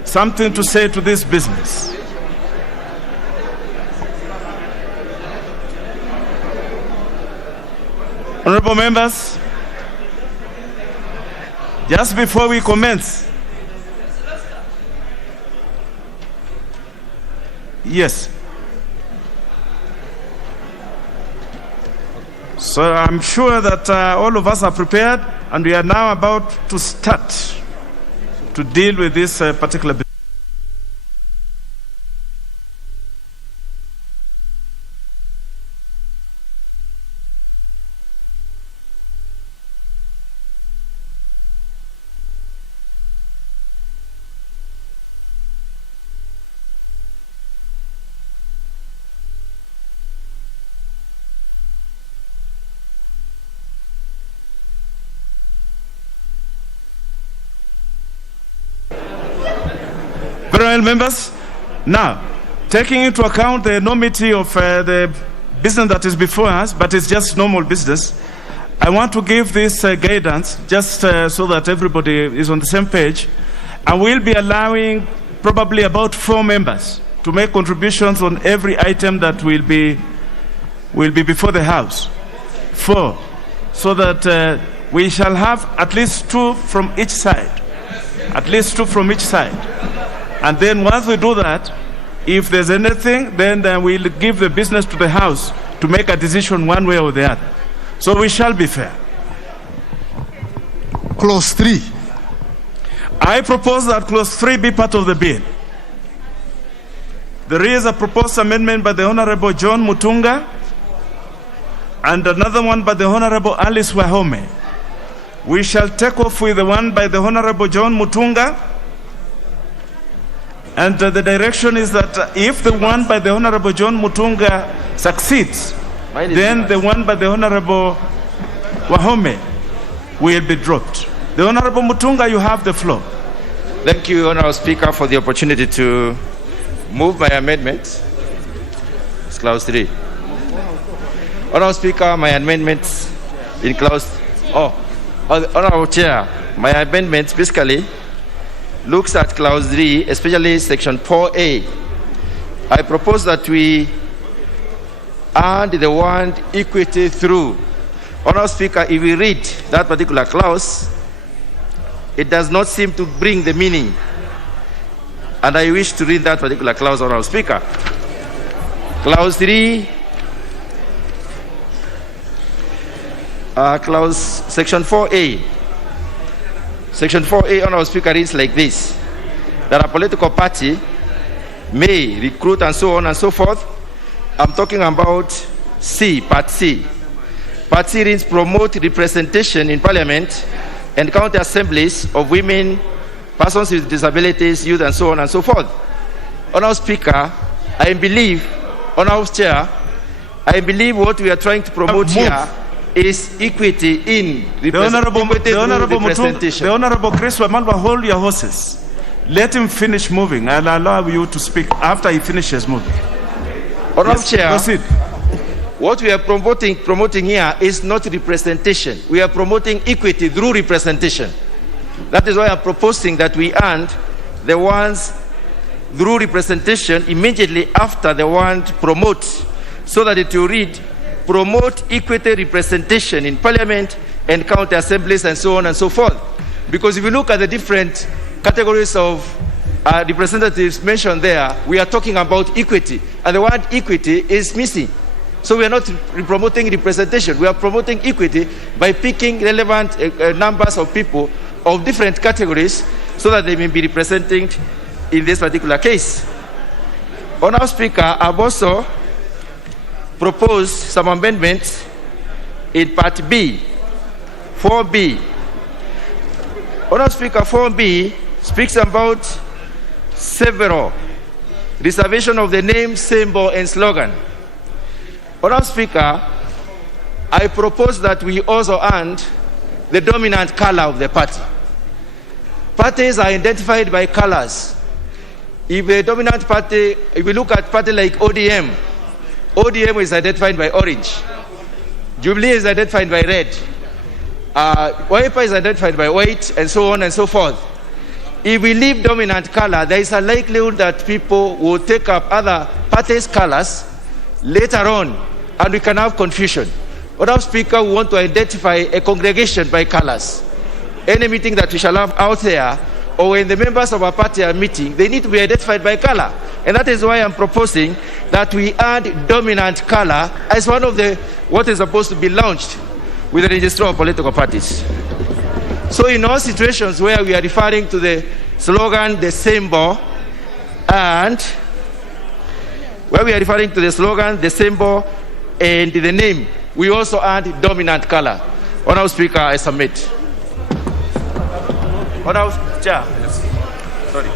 something to say to this business. Honorable members, just before we commence, yes. So I'm sure that all of us are prepared, and we are now about to start to deal with this particular business. Very well, members. Now, taking into account the enormity of the business that is before us, but it's just normal business, I want to give this guidance just so that everybody is on the same page. I will be allowing probably about 4 members to make contributions on every item that will be before the House. 4, so that we shall have at least 2 from each side. At least 2 from each side. And then once we do that, if there's anything, then we'll give the business to the House to make a decision one way or the other. So we shall be fair. Clause 3. I propose that clause 3 be part of the bill. There is a proposed amendment by the Honorable John Mutunga and another one by the Honorable Alice Wahome. We shall take off with the one by the Honorable John Mutunga. And the direction is that if the one by the Honorable John Mutunga succeeds, then the one by the Honorable Wahome will be dropped. The Honorable Mutunga, you have the floor. Thank you, Honorable Speaker, for the opportunity to move my amendment. It's clause 3. Honorable Speaker, my amendments in clause... Honorable Chair, my amendments basically looks at clause 3, especially section 4A. I propose that we add the word equity through. Honorable Speaker, if we read that particular clause, it does not seem to bring the meaning. And I wish to read that particular clause, Honorable Speaker. Clause 3, clause section 4A. Section 4A, Honorable Speaker, reads like this: that a political party may recruit and so on and so forth. I'm talking about C, Part C. Part C reads promote representation in Parliament and county assemblies of women, persons with disabilities, youth, and so on and so forth. Honorable Speaker, I believe, Honorable Chair, I believe what we are trying to promote here is equity in representation. The Honorable Chris Wamalwa, hold your horses. Let him finish moving. I'll allow you to speak after he finishes moving. Honorable Chair, proceed. What we are promoting here is not representation. We are promoting equity through representation. That is why I'm proposing that we add the ones through representation immediately after the word promote, so that it will read promote equity representation in parliament and county assemblies and so on and so forth. Because if you look at the different categories of representatives mentioned there, we are talking about equity, and the word equity is missing. So we are not promoting representation. We are promoting equity by picking relevant numbers of people of different categories so that they may be represented in this particular case. Honourable Speaker, I've also proposed some amendments in Part B, 4B. Honourable Speaker, 4B speaks about several reservation of the name, symbol, and slogan. Honourable Speaker, I propose that we also add the dominant color of the party. Parties are identified by colors. If a dominant party, if we look at party like ODM, ODM is identified by orange. Jubilee is identified by red. Wiper is identified by white, and so on and so forth. If we leave dominant color, there is a likelihood that people will take up other parties' colors later on, and we can have confusion. Honourable Speaker, we want to identify a congregation by colors. Any meeting that we shall have out there, or when the members of our party are meeting, they need to be identified by color. And that is why I'm proposing that we add dominant color as one of the, what is supposed to be launched with the registrar of political parties. So in all situations where we are referring to the slogan, the symbol, and where we are referring to the slogan, the symbol, and the name, we also add dominant color. Honourable Speaker, I submit. Honourable Chair. Sorry.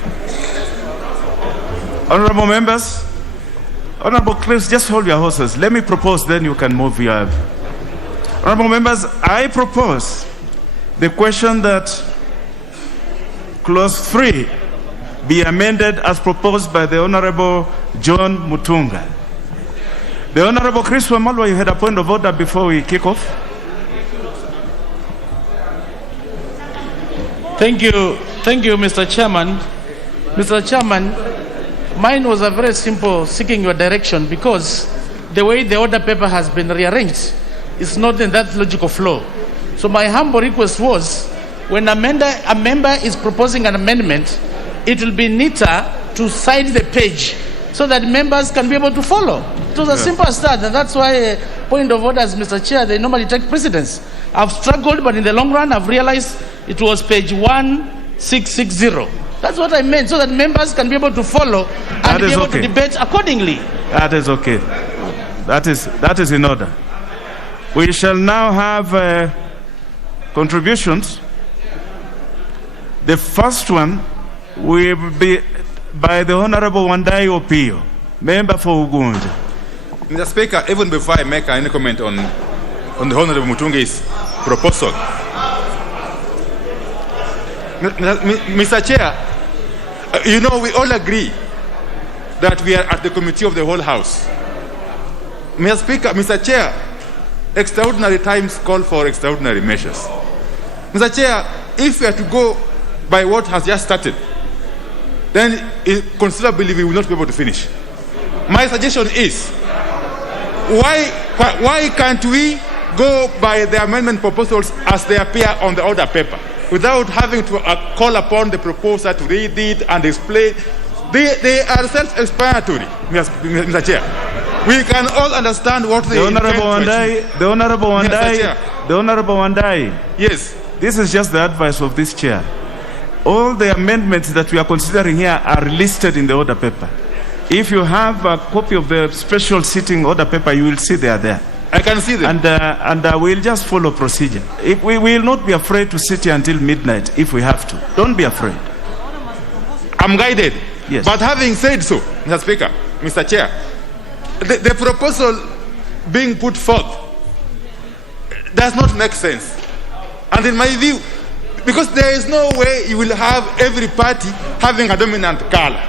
Honourable members, honourable clerks, just hold your horses. Let me propose, then you can move your. Honourable members, I propose the question that clause 3 be amended as proposed by the Honourable John Mutunga. The Honourable Chris Wamalwa, you had a point of order before we kick off. Thank you, Mr. Chairman. Mr. Chairman, mine was a very simple seeking your direction, because the way the order paper has been rearranged is not in that logical flow. So my humble request was, when a member is proposing an amendment, it will be neater to cite the page so that members can be able to follow. It was as simple as that, and that's why point of orders, Mr. Chair, they normally take precedence. I've struggled, but in the long run, I've realized it was page 1660. That's what I meant, so that members can be able to follow and be able to debate accordingly. That is okay. That is in order. We shall now have contributions. The first one will be by the Honourable Wandai Opio, member for Ugunja. Mr. Speaker, even before I make any comment on the Honourable Mutungi's proposal, Mr. Chair, you know, we all agree that we are at the committee of the whole House. Mr. Speaker, Mr. Chair, extraordinary times call for extraordinary measures. Mr. Chair, if we are to go by what has just started, then considerably we will not be able to finish. My suggestion is, why can't we go by the amendment proposals as they appear on the order paper, without having to call upon the proposer to read it and explain? They are self-explanatory, Mr. Chair. We can all understand what they intend to achieve. The Honourable Wandai. Yes. This is just the advice of this chair. All the amendments that we are considering here are listed in the order paper. If you have a copy of the special sitting order paper, you will see they are there. I can see them. And we'll just follow procedure. We will not be afraid to sit here until midnight if we have to. Don't be afraid. I'm guided. Yes. But having said so, Mr. Speaker, Mr. Chair, the proposal being put forth does not make sense. And in my view, Because there is no way you will have every party having a dominant color.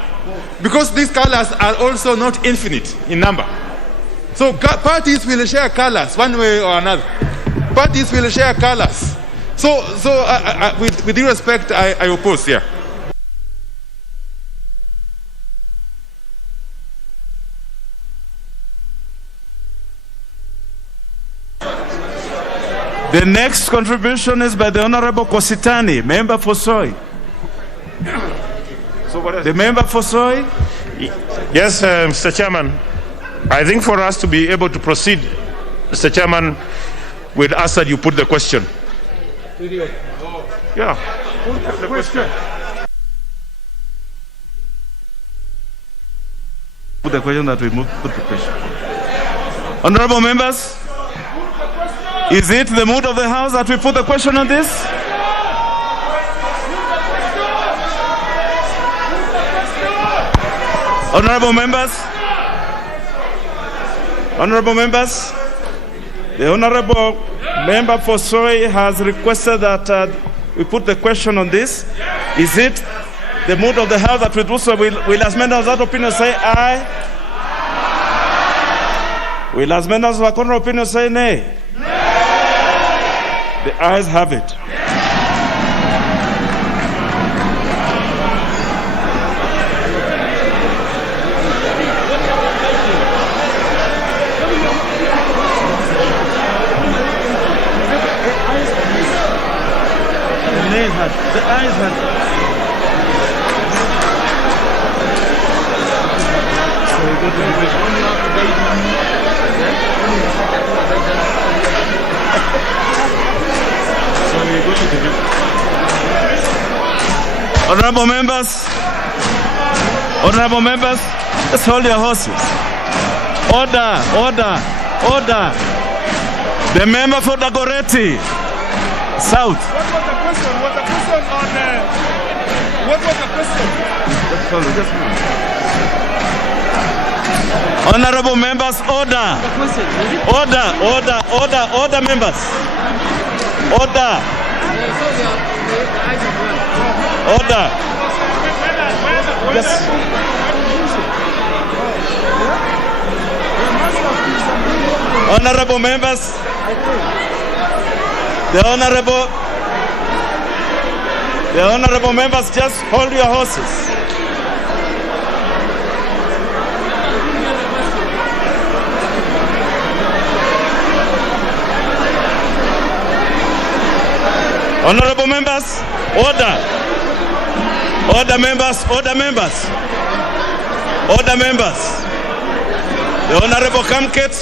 Because these colors are also not infinite in number. So parties will share colors one way or another. Parties will share colors. So with due respect, I oppose here. The next contribution is by the Honorable Kositani, member for Soy. The member for Soy. Yes, Mr. Chairman. I think for us to be able to proceed, Mr. Chairman, we'd ask that you put the question. Yeah. Put the question. Put the question that we move. Put the question. Honorable members, is it the mood of the House that we put the question on this? Honorable members, the Honorable Member for Soy has requested that we put the question on this. Is it the mood of the House that we do so? Will as members of that opinion say aye? Will as members of the contrary opinion say nay? The ayes have it. The ayes have it. So we go to the Honorable members, let's hold your horses. Order. The member for Dagoretti, South. What was the question? Honorable members, order, members. Order. Yes. Honorable members, the honorable members, just hold your horses. Honorable members, order. Order members. The Honorable Kamket.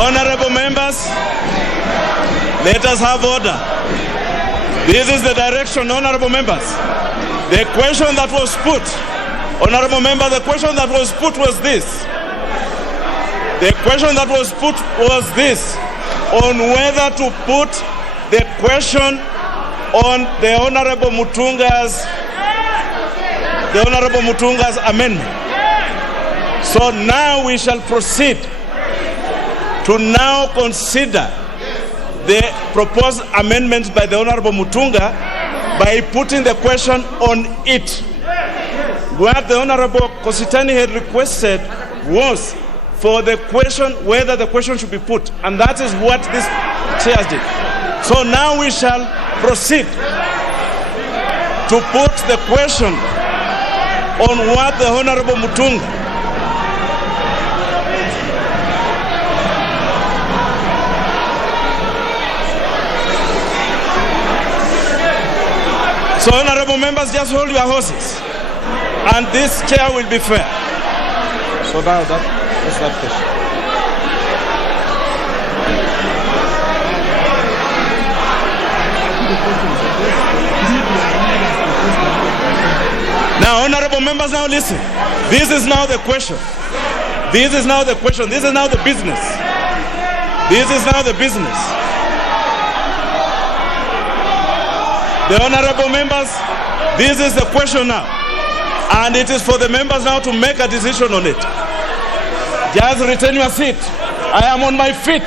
Honorable members, let us have order. This is the direction, honorable members. The question that was put, honorable member, the question that was put was this. The question that was put was this, on whether to put the question on the Honorable Mutunga's amendment. So now we shall proceed to now consider the proposed amendments by the Honorable Mutunga by putting the question on it. What the Honorable Kositani had requested was for the question whether the question should be put, and that is what this chairs did. So now we shall proceed to put the question on what the Honorable Mutunga So honorable members, just hold your horses, and this chair will be fair. So now that's that question. Now, honorable members, now listen. This is now the question. This is now the question. This is now the business. This is now the business. The honorable members, this is the question now. And it is for the members now to make a decision on it. Just retain your seat. I am on my feet.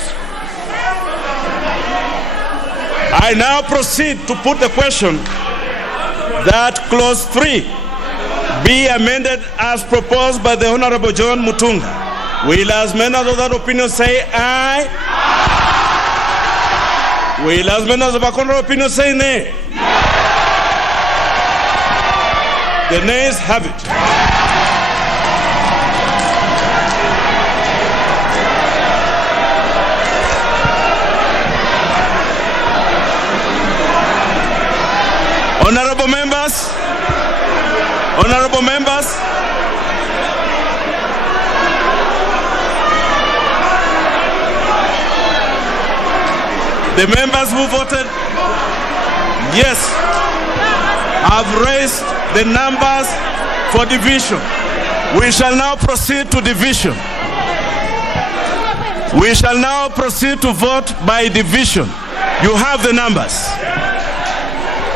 I now proceed to put the question that clause 3 be amended as proposed by the Honorable John Mutunga. Will as members of that opinion say aye? Will as members of a contrary opinion say nay? The nays have it. Honorable members, the members who voted yes have raised the numbers for division. We shall now proceed to division. We shall now proceed to vote by division. You have the numbers.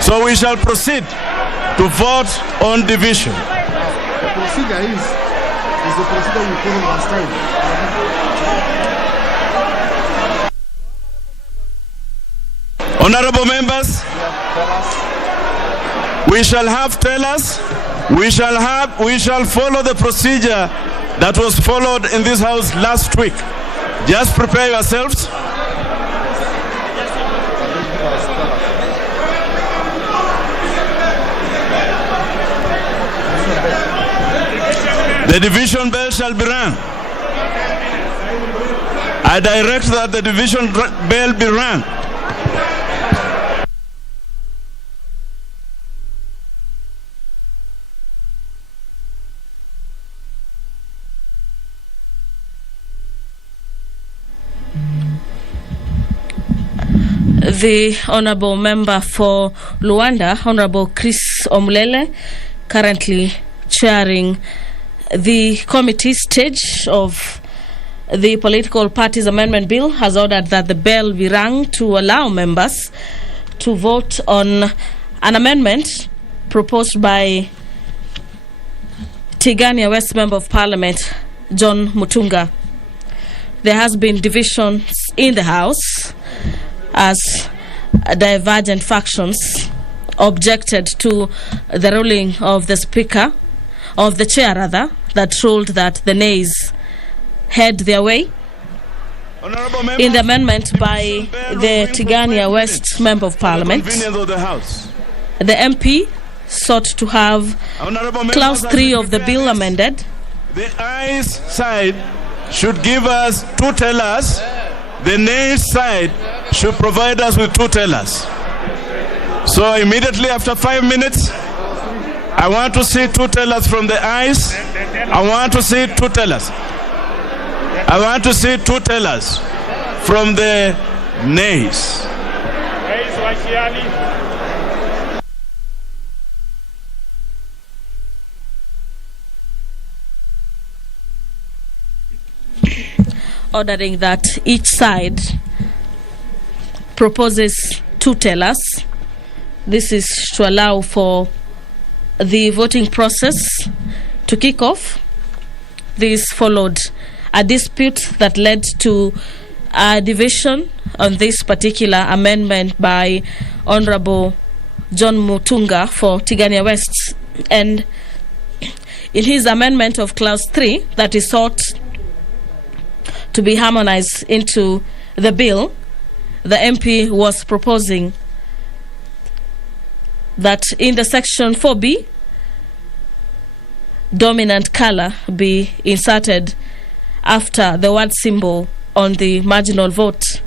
So we shall proceed to vote on division. The procedure is the procedure we followed last time. Honorable members, we shall have tellers. We shall follow the procedure that was followed in this house last week. Just prepare yourselves. The division bell shall be rung. I direct that the division bell be rung. The Honourable Member for Luanda, Honourable Chris Omlele, currently chairing the committee stage of the Political Parties Amendment Bill, has ordered that the bell be rung to allow members to vote on an amendment proposed by Tigania West Member of Parliament, John Mutunga. There has been divisions in the House as divergent factions objected to the ruling of the Speaker, of the Chair rather, that ruled that the nays had their way in the amendment by the Tigania West Member of Parliament. The MP sought to have clause 3 of the bill amended. The ayes side should give us 2 tellers. The nays side should provide us with 2 tellers. So immediately after 5 minutes, I want to see 2 tellers from the ayes. I want to see 2 tellers. I want to see 2 tellers from the nays. Ordering that each side proposes 2 tellers. This is to allow for the voting process to kick off. This followed a dispute that led to a division on this particular amendment by Honorable John Mutunga for Tigania West. And in his amendment of clause 3 that is sought to be harmonized into the bill, the MP was proposing that in the section 4B, dominant color be inserted after the word symbol on the marginal vote.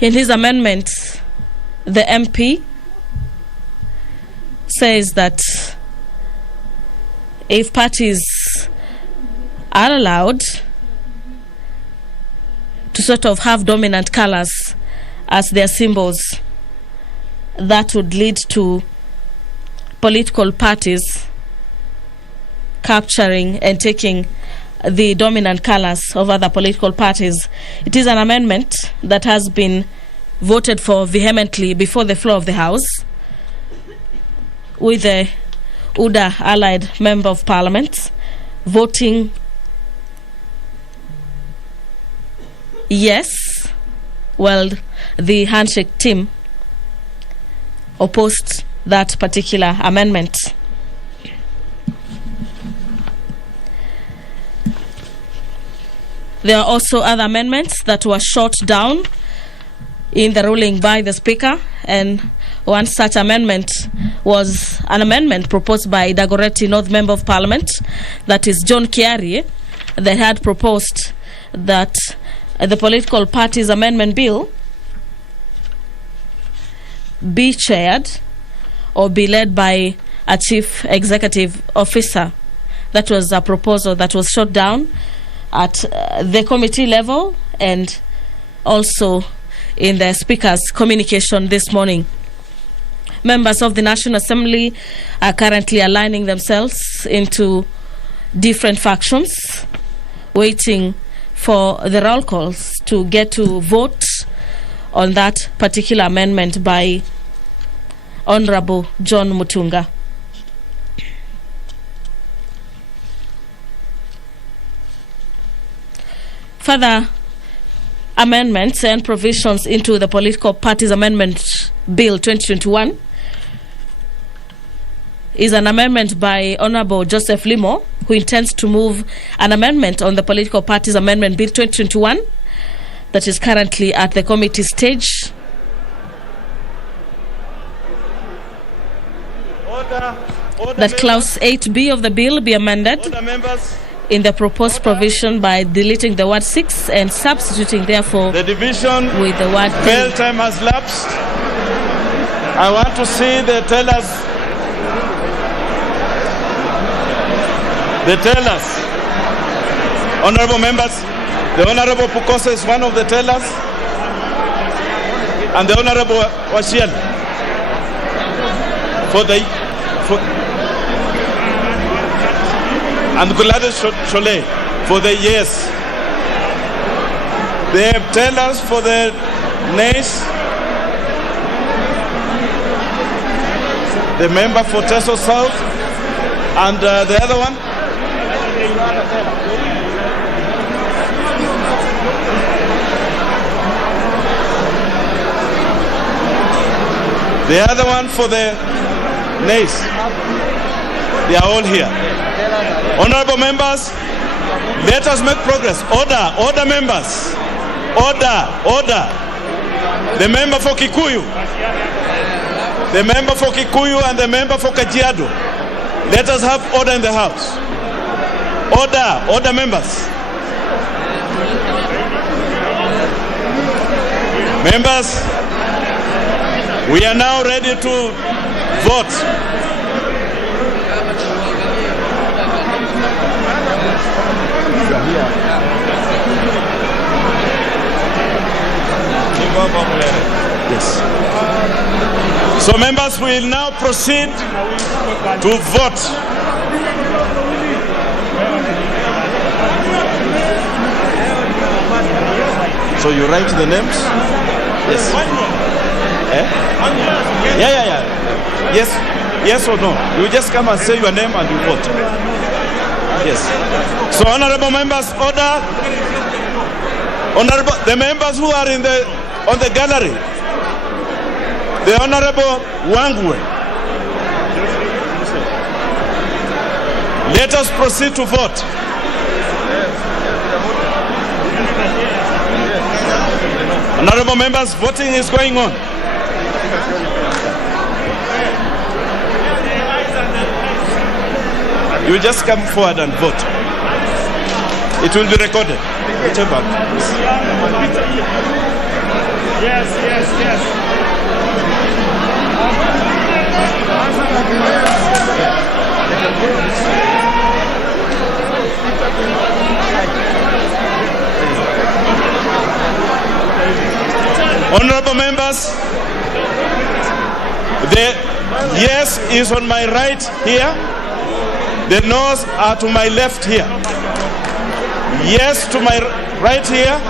In his amendment, the MP says that if parties are allowed to sort of have dominant colors as their symbols, that would lead to political parties capturing and taking the dominant colors of other political parties. It is an amendment that has been voted for vehemently before the floor of the House, with the UDA allied Member of Parliament voting yes, while the handshake team opposed that particular amendment. There are also other amendments that were shot down in the ruling by the Speaker, and one such amendment was an amendment proposed by Dagoretti North Member of Parliament, that is John Kiari, that had proposed that the Political Parties Amendment Bill be chaired or be led by a Chief Executive Officer. That was a proposal that was shot down at the committee level and also in the Speaker's communication this morning. Members of the National Assembly are currently aligning themselves into different factions, waiting for the roll calls to get to vote on that particular amendment by Honorable John Mutunga. Further amendments and provisions into the Political Parties Amendment Bill 2021 is an amendment by Honorable Joseph Limo, who intends to move an amendment on the Political Parties Amendment Bill 2021 that is currently at the committee stage. That clause 8B of the bill be amended in the proposed provision by deleting the word 6 and substituting therefore the division with the word 3. Bell time has lapsed. I want to see the tellers. The tellers. Honorable members, the Honorable Pukosa is one of the tellers, and the Honorable Washiel and Gladys Cholet for the yes. They have tellers for the nays. The member for Teso South and the other one. The other one for the nays. They are all here. Honorable members, let us make progress. Order, order members. Order, order. The member for Kikuyu. The member for Kikuyu and the member for Kajiado. Let us have order in the house. Order, order members. Members, we are now ready to vote. Yes. So members, we will now proceed to vote. So you write the names? Yes. Yeah. Yes. Yes or no? You just come and say your name and you vote. Yes. So honorable members, order. Honorable, the members who are on the gallery. The Honorable Wangwe. Let us proceed to vote. Honorable members, voting is going on. You just come forward and vote. It will be recorded. Whichever. Yes. Honorable members, the yes is on my right here. The no's are to my left here. Yes to my right here.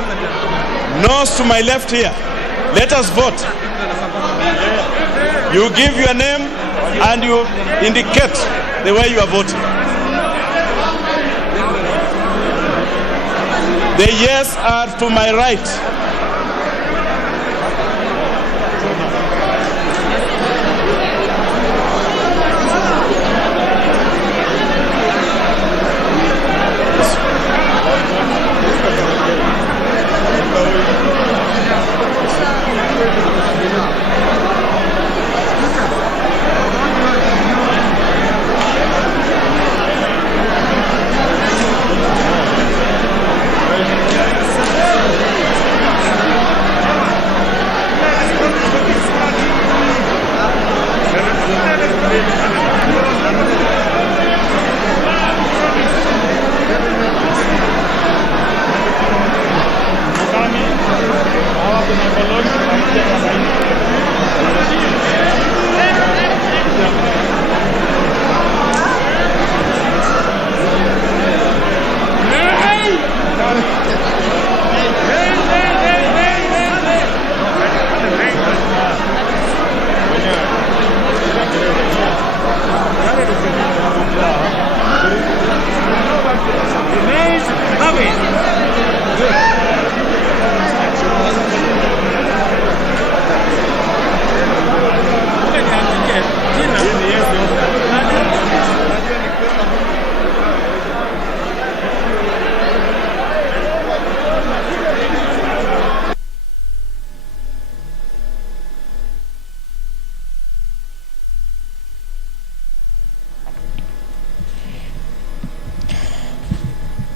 No's to my left here. Let us vote. You give your name and you indicate the way you are voting. The yes are to my right.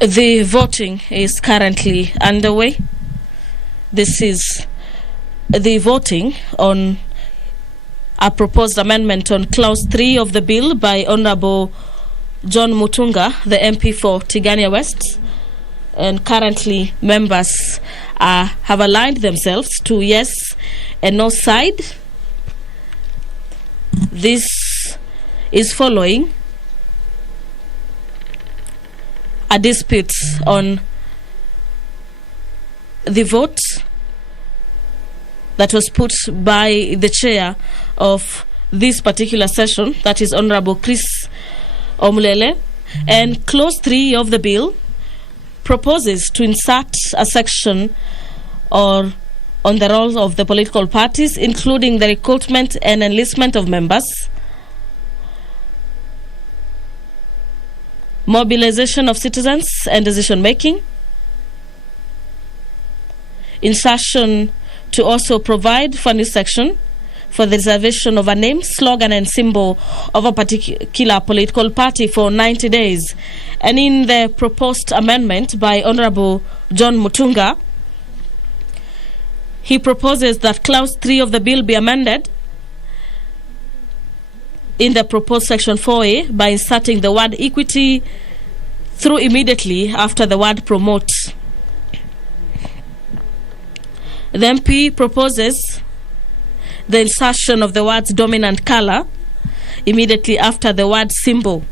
The voting is currently underway. This is the voting on a proposed amendment on Clause 3 of the bill by Honorable John Mutunga, the MP for Tigania West. And currently, members have aligned themselves to yes and no side. This is following a dispute on the vote that was put by the chair of this particular session, that is Honorable Chris Omulele. And Clause 3 of the bill proposes to insert a section on the roles of the political parties, including the recruitment and enlistment of members, mobilization of citizens and decision making, insertion to also provide for a new section for the reservation of a name, slogan and symbol of a particular political party for 90 days. And in the proposed amendment by Honorable John Mutunga, he proposes that Clause 3 of the bill be amended in the proposed Section 4A by inserting the word equity through immediately after the word promote. The MP proposes the insertion of the words dominant color immediately after the word symbol.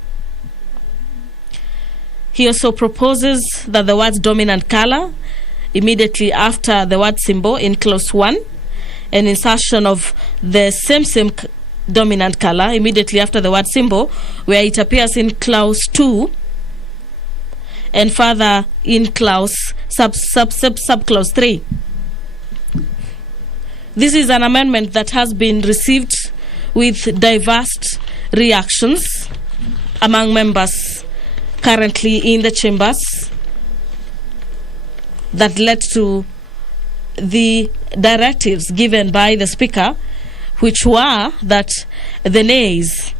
He also proposes that the words dominant color immediately after the word symbol in Clause 1, and insertion of the same dominant color immediately after the word symbol where it appears in Clause 2 and further in Clause sub-clause 3. This is an amendment that has been received with diverse reactions among members currently in the chambers that led to the directives given by the Speaker, which were that the nays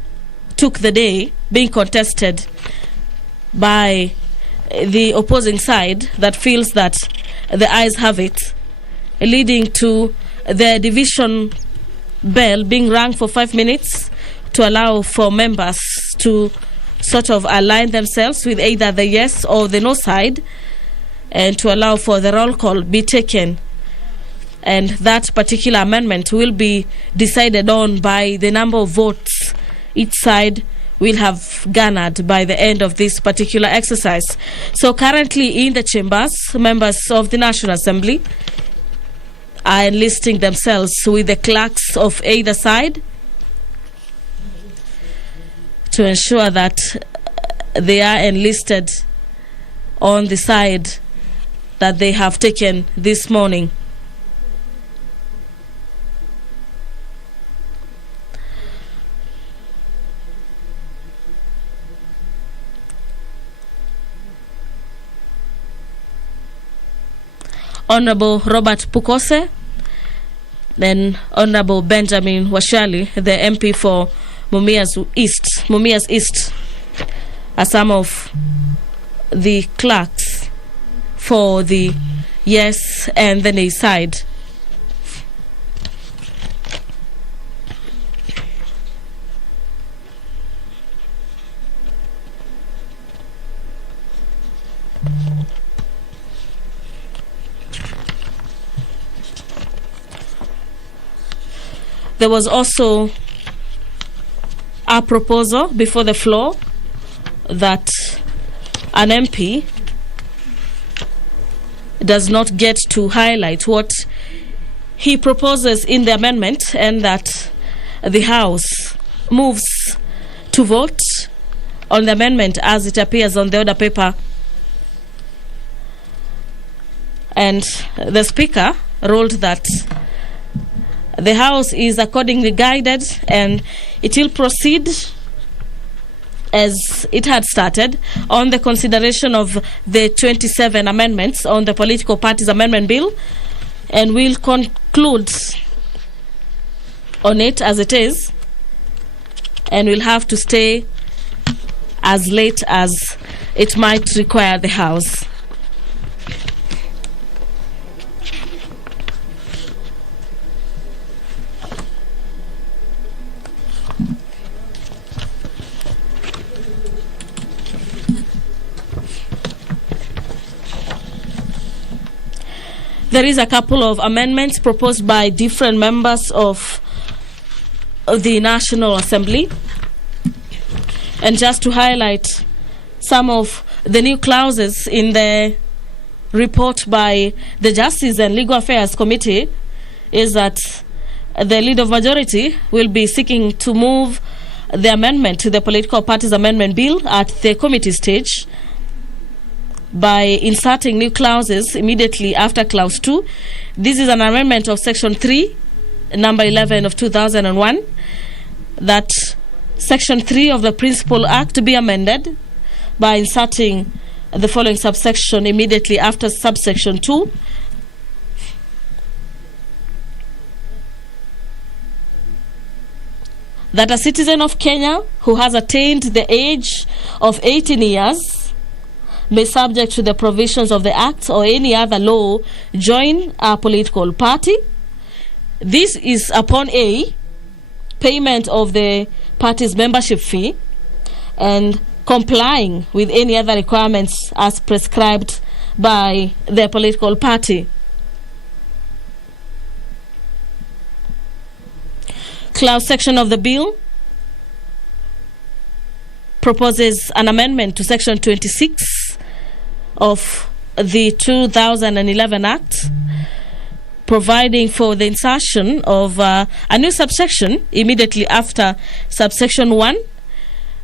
took the day, being contested by the opposing side that feels that the ayes have it, leading to the division bell being rung for 5 minutes to allow for members to sort of align themselves with either the yes or the no side, and to allow for the roll call be taken. And that particular amendment will be decided on by the number of votes each side will have garnered by the end of this particular exercise. So currently in the chambers, members of the National Assembly are enlisting themselves with the clerks of either side to ensure that they are enlisted on the side that they have taken this morning. Honorable Robert Pukose, then Honorable Benjamin Washali, the MP for Mumias East, are some of the clerks for the yes and the nay side. There was also a proposal before the floor that an MP does not get to highlight what he proposes in the amendment, and that the House moves to vote on the amendment as it appears on the order paper. And the Speaker ruled that the House is accordingly guided and it will proceed as it had started on the consideration of the 27 amendments on the Political Parties Amendment Bill, and will conclude on it as it is, and will have to stay as late as it might require the House. There is a couple of amendments proposed by different members of the National Assembly. And just to highlight some of the new clauses in the report by the Justice and Legal Affairs Committee is that the Leader of Majority will be seeking to move the amendment to the Political Parties Amendment Bill at the committee stage by inserting new clauses immediately after clause 2. This is an amendment of section 3, number 11 of 2001, that section 3 of the Principal Act be amended by inserting the following subsection immediately after subsection 2. That a citizen of Kenya who has attained the age of 18 years may, subject to the provisions of the Act or any other law, join a political party. This is upon A, payment of the party's membership fee and complying with any other requirements as prescribed by the political party. Clause section of the bill proposes an amendment to section 26 of the 2011 Act, providing for the insertion of a new subsection immediately after subsection 1,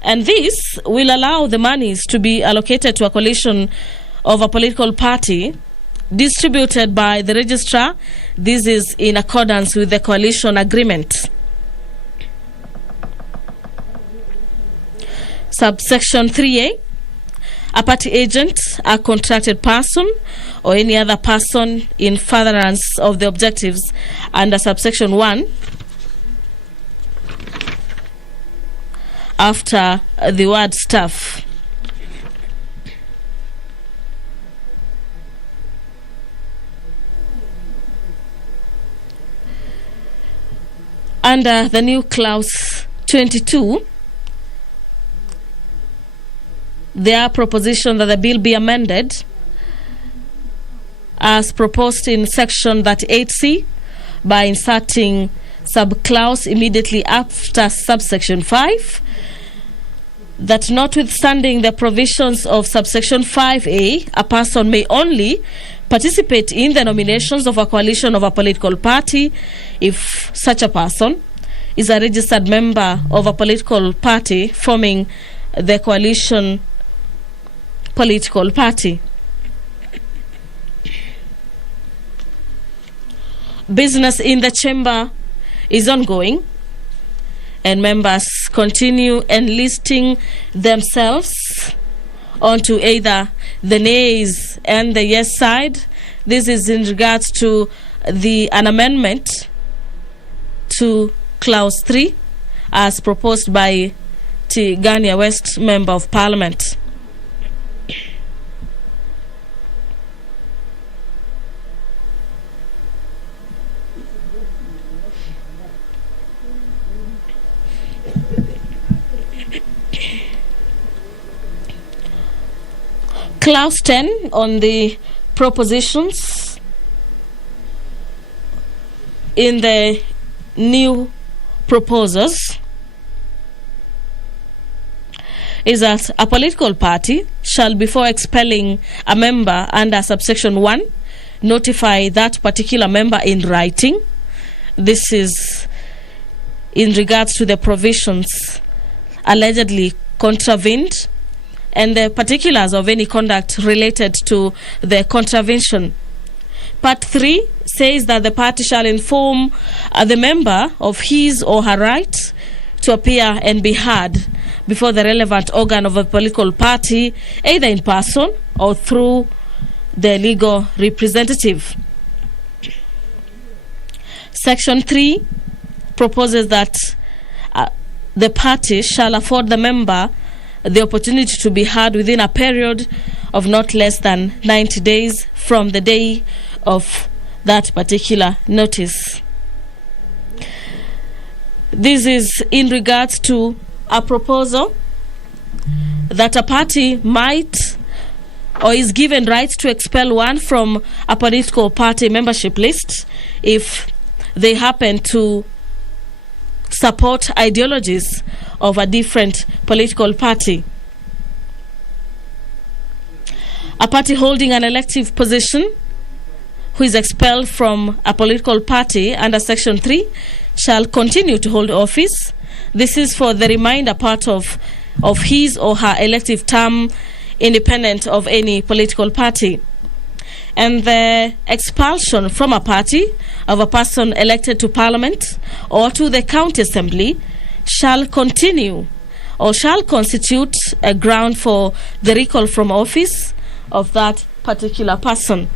and this will allow the monies to be allocated to a coalition of a political party distributed by the registrar. This is in accordance with the coalition agreement. Subsection 3A, a party agent, a contracted person, or any other person in furtherance of the objectives under subsection 1, after the word staff. Under the new clause 22, there are propositions that the bill be amended as proposed in section 38C by inserting subclause immediately after subsection 5, that notwithstanding the provisions of subsection 5A, a person may only participate in the nominations of a coalition of a political party if such a person is a registered member of a political party forming the coalition political party. Business in the chamber is ongoing, and members continue enlisting themselves onto either the nays and the yes side. This is in regards to an amendment to Clause 3 as proposed by Tigania West Member of Parliament. Clause 10 on the propositions in the new proposals is that a political party shall, before expelling a member under subsection 1, notify that particular member in writing. This is in regards to the provisions allegedly contravened and the particulars of any conduct related to the contravention. Part 3 says that the party shall inform the member of his or her right to appear and be heard before the relevant organ of a political party, either in person or through the legal representative. Section 3 proposes that the party shall afford the member the opportunity to be heard within a period of not less than 90 days from the day of that particular notice. This is in regards to a proposal that a party might or is given rights to expel one from a political party membership list if they happen to support ideologies of a different political party. A party holding an elective position who is expelled from a political party under Section 3 shall continue to hold office. This is for the remainder part of his or her elective term, independent of any political party. And the expulsion from a party of a person elected to Parliament or to the County Assembly shall continue or shall constitute a ground for the recall from office of that particular person.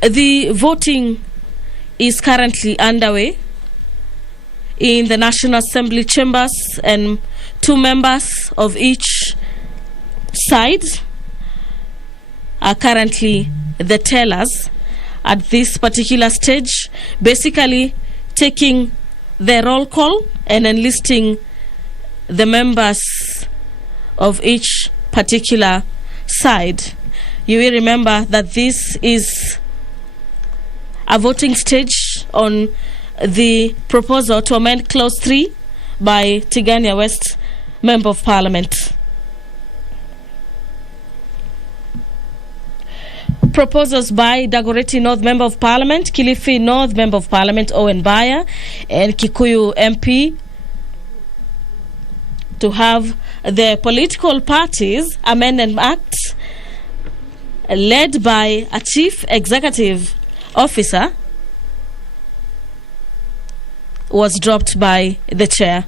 The voting is currently underway in the National Assembly chambers, and 2 members of each side are currently the tellers at this particular stage, basically taking the roll call and enlisting the members of each particular side. You will remember that this is a voting stage on the proposal to amend Clause 3 by Tigania West Member of Parliament. Proposals by Dagoretti North Member of Parliament, Kilifi North Member of Parliament Owen Baya, and Kikuyu MP to have the political parties Amendment Act led by a chief executive officer was dropped by the chair.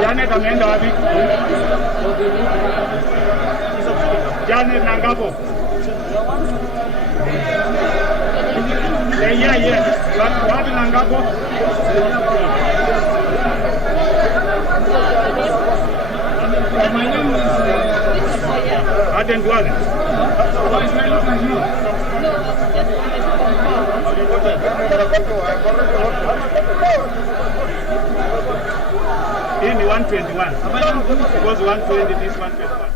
Janet ameenda wapi? Janet na Ngabo. Yeah. Wapi na Ngabo? My name is Aden Duale. In 121. Because 120 is 121.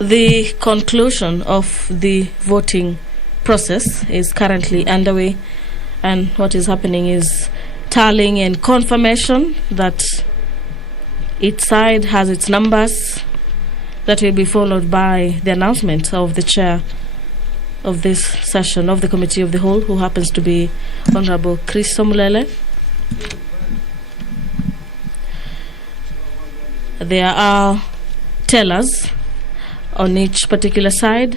The conclusion of the voting process is currently underway, and what is happening is tallying and confirmation that each side has its numbers. That will be followed by the announcement of the chair of this session of the Committee of the Whole, who happens to be Honorable Chris Somulele. There are tellers on each particular side,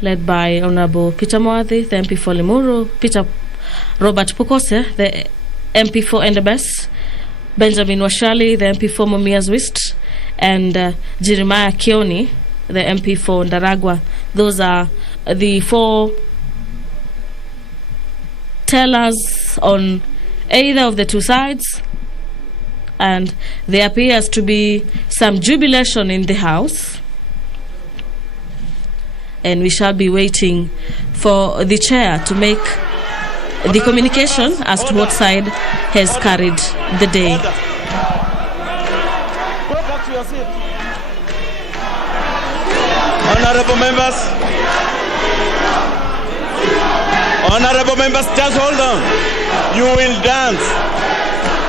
led by Honorable Peter Mwadhi, the MP for Limuru, Robert Pukose, the MP for Endebess, Benjamin Washali, the MP for Mumias West, and Jeremiah Kioni, the MP for Ndaragwa. Those are the 4 tellers on either of the 2 sides, and there appears to be some jubilation in the House, and we shall be waiting for the chair to make the communication as to what side has carried the day. Honorable members, just hold on. You will dance.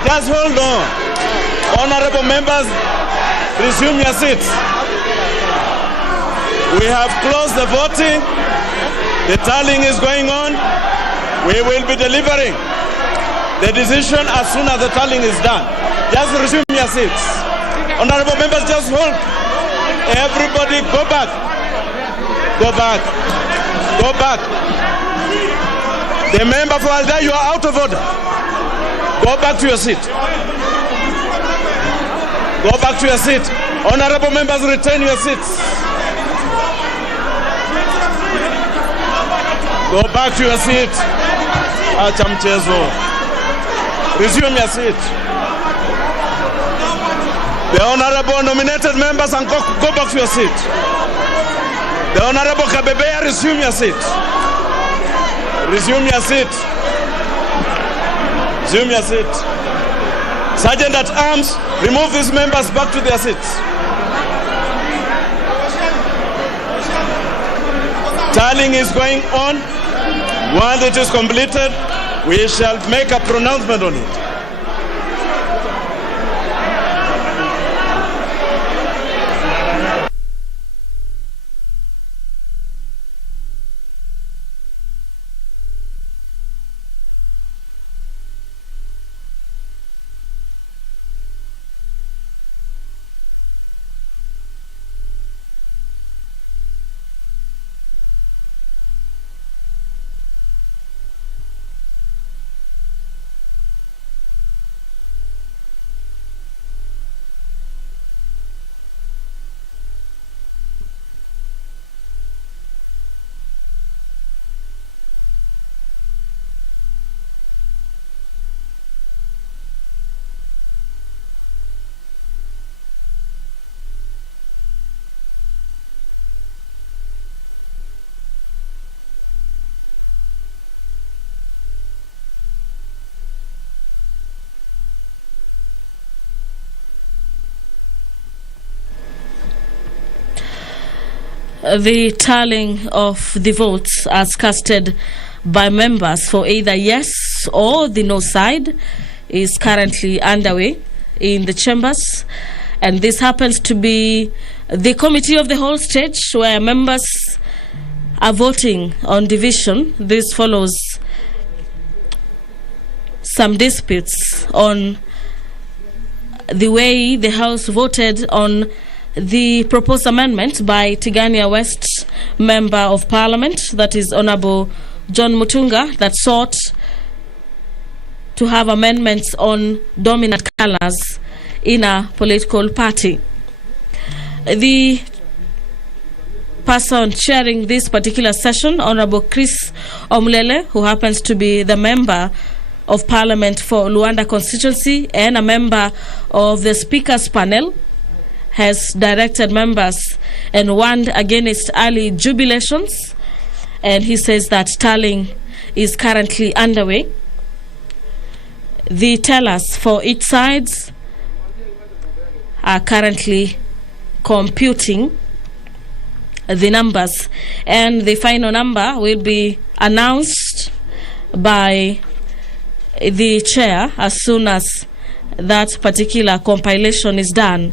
Just hold on. Honorable members, resume your seats. We have closed the voting. The tallying is going on. We will be delivering the decision as soon as the tallying is done. Just resume your seats. Honorable members, just hold. Everybody go back. Go back. Go back. The member for Alda, you are out of order. Go back to your seat. Go back to your seat. Honorable members, retain your seats. Go back to your seat. Acha mchezo. Resume your seat. The honorable nominated members and go back to your seat. The honorable Kabebeya, resume your seat. Resume your seat. Resume your seat. Sergeant at Arms, remove these members back to their seats. Tallying is going on. Once it is completed, we shall make a pronouncement on it. The tallying of the votes as casted by members for either yes or the no side is currently underway in the chambers, and this happens to be the committee of the whole stage where members are voting on division. This follows some disputes on the way the House voted on the proposed amendment by Tigania West Member of Parliament, that is Honorable John Mutunga, that sought to have amendments on dominant colors in a political party. The person chairing this particular session, Honorable Chris Omlele, who happens to be the Member of Parliament for Luanda constituency and a member of the Speaker's panel, has directed members and warned against early jubilations, and he says that tallying is currently underway. The tellers for each side are currently computing the numbers, and the final number will be announced by the chair as soon as that particular compilation is done.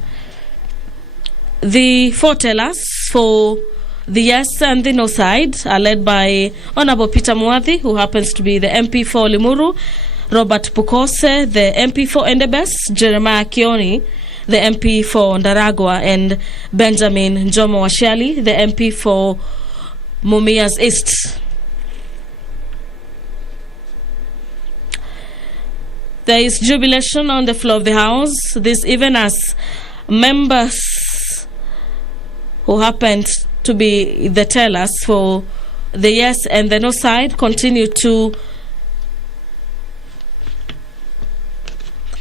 The 4 tellers for the yes and the no side are led by Honorable Peter Mwadhi, who happens to be the MP for Limuru, Robert Pukose, the MP for Endebess, Jeremiah Kioni, the MP for Ndaragwa, and Benjamin Njomo Washali, the MP for Mumias East. There is jubilation on the floor of the House, this even as members who happened to be the tellers for the yes and the no side continue to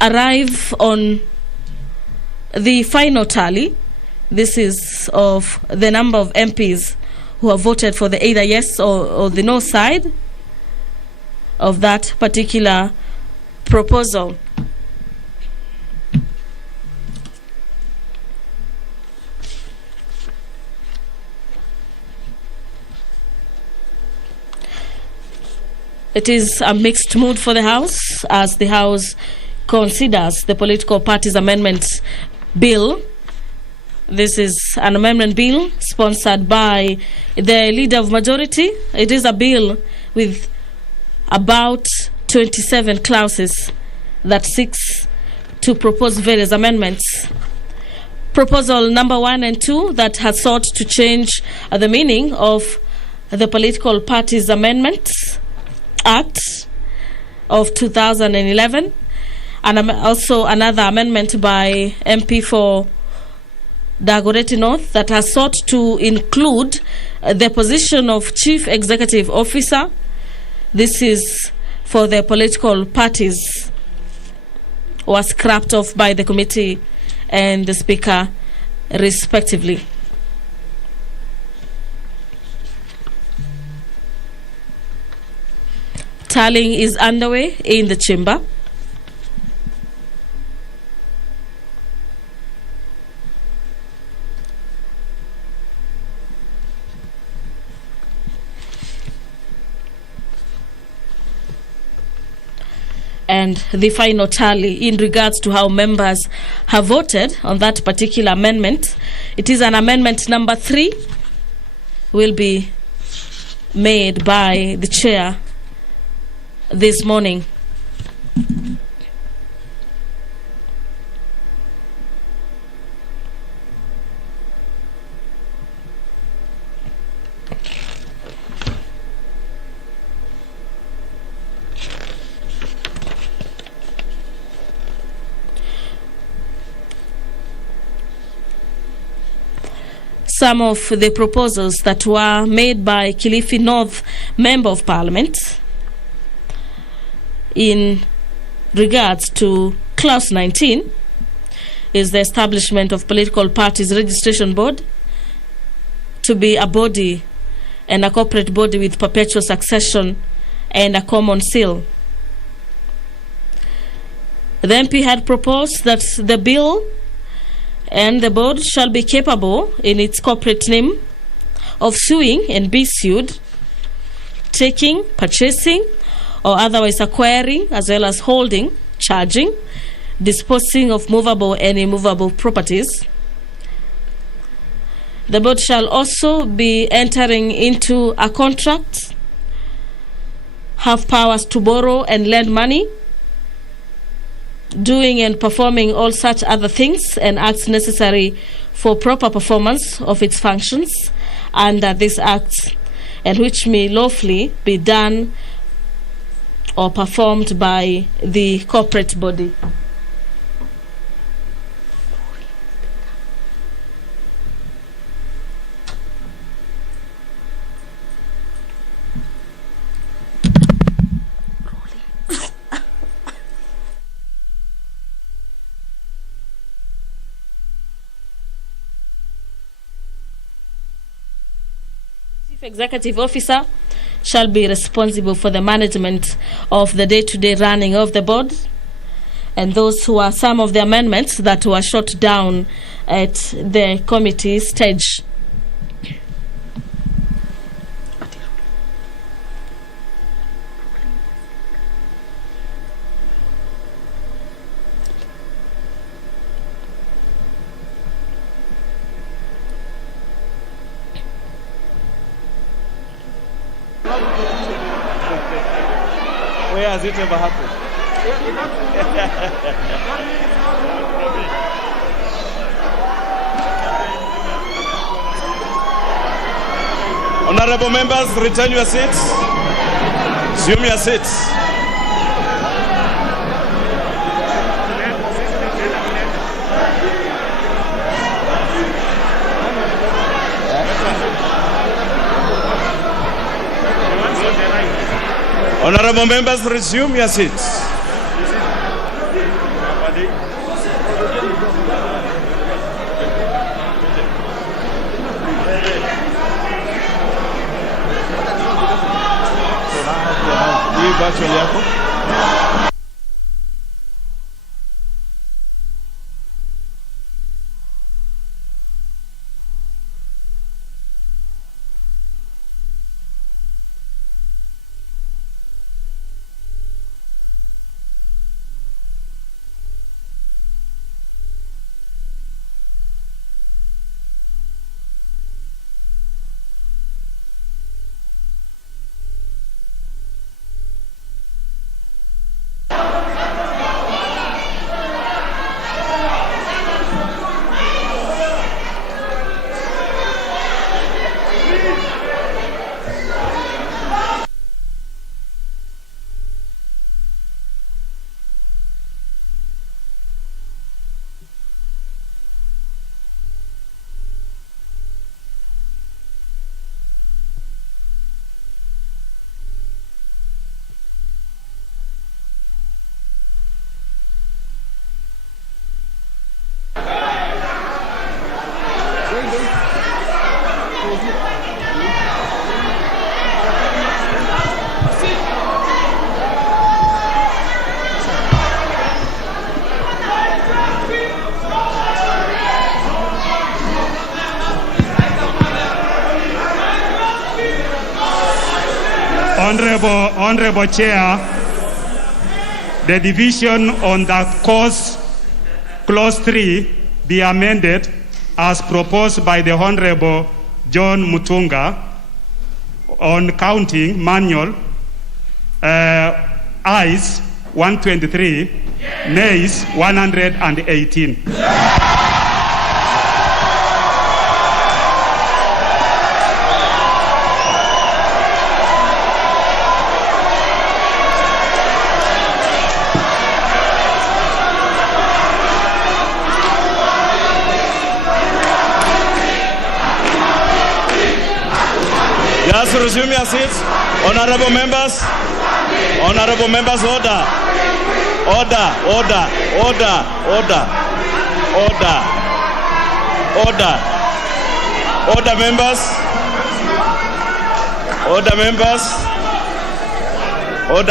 arrive on the final tally. This is of the number of MPs who have voted for the either yes or the no side of that particular proposal. It is a mixed mood for the House as the House considers the Political Parties Amendment Bill. This is an amendment bill sponsored by the Leader of Majority. It is a bill with about 27 clauses that seeks to propose various amendments. Proposal number 1 and 2 that has sought to change the meaning of the Political Parties Amendments Act of 2011, and also another amendment by MP for Dagoretti North that has sought to include the position of Chief Executive Officer. This is for the political parties, was scrapped off by the committee and the Speaker respectively. Tallying is underway in the chamber. And the final tally in regards to how members have voted on that particular amendment. It is an amendment number 3 will be made by the chair this morning. Some of the proposals that were made by Kilifi North Member of Parliament in regards to Clause 19 is the establishment of Political Parties Registration Board to be a body and a corporate body with perpetual succession and a common seal. The MP had proposed that the bill and the board shall be capable in its corporate name of suing and be sued, taking, purchasing, or otherwise acquiring, as well as holding, charging, disposing of movable and immovable properties. The board shall also be entering into a contract, have powers to borrow and lend money, doing and performing all such other things and acts necessary for proper performance of its functions under this act, and which may lawfully be done or performed by the corporate body. Chief Executive Officer shall be responsible for the management of the day-to-day running of the board, and those who are some of the amendments that were shot down at the committee stage. Where has it ever happened? Honorable members, return your seats. Resume your seats. Honorable members, resume your seats. Honorable Chair, the division on the cause clause 3 be amended as proposed by the Honorable John Mutunga on counting manual ayes 123, nays 118. Just resume your seats. Honorable members, order. Order,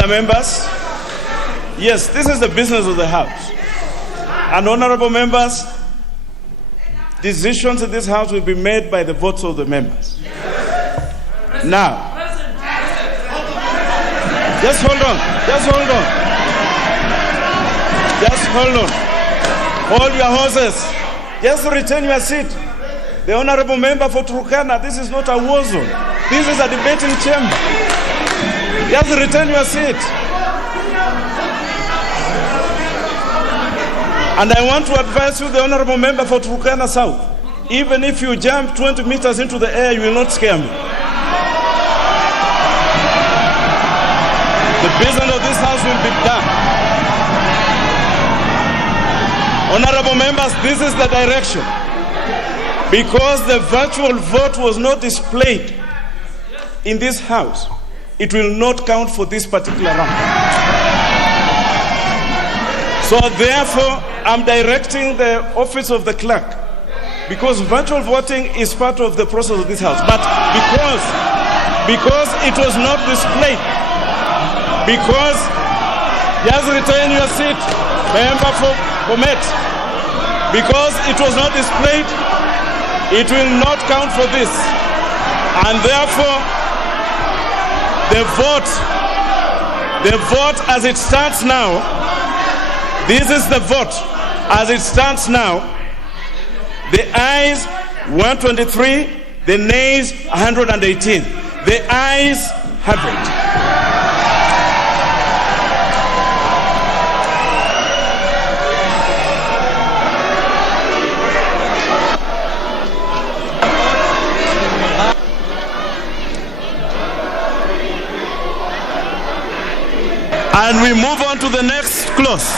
members. Yes, this is the business of the House. And honorable members, decisions in this House will be made by the votes of the members. Now, just hold on. Hold your horses. Just retain your seat. The honorable member for Turkana, this is not a war zone. This is a debating chamber. Just retain your seat. And I want to advise you, the honorable member for Turkana South, even if you jump 20 meters into the air, you will not scare me. The business of this House will be done. Honorable members, this is the direction. Because the virtual vote was not displayed in this House, it will not count for this particular round. So therefore, I'm directing the office of the clerk, because virtual voting is part of the process of this House. But because it was not displayed, just retain your seat, member for Met. Because it was not displayed, it will not count for this. And therefore, the vote as it stands now, this is the vote as it stands now. The ayes 123, the nays 118. The ayes have it. And we move on to the next clause.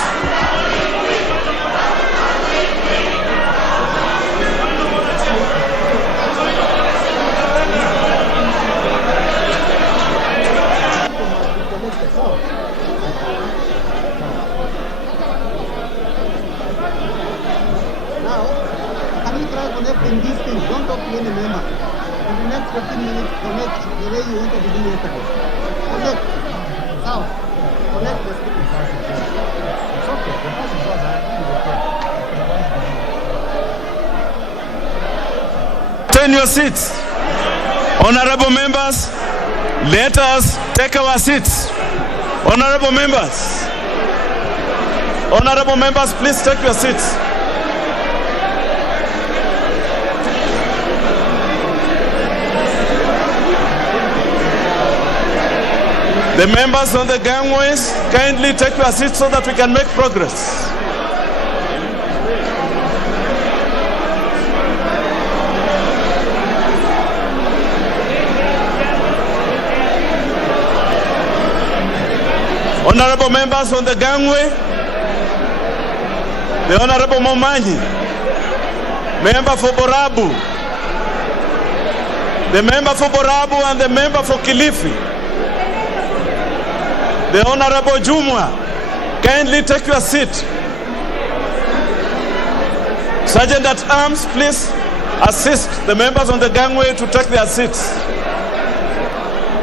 Connecting these things, don't talk to any member. In the next 15 minutes, connect the way you wanted to do yesterday. Connect. Now, connect the speaking. It's okay. The person was Turn your seats. Honorable members, let us take our seats. Honorable members. Honorable members, please take your seats. The members on the gangways, kindly take your seats so that we can make progress. Honorable members on the gangway, the Honorable Momanyi, member for Borabu, the member for Borabu and the member for Kilifi, the Honorable Jumwa, kindly take your seat. Sergeant at Arms, please assist the members on the gangway to take their seats.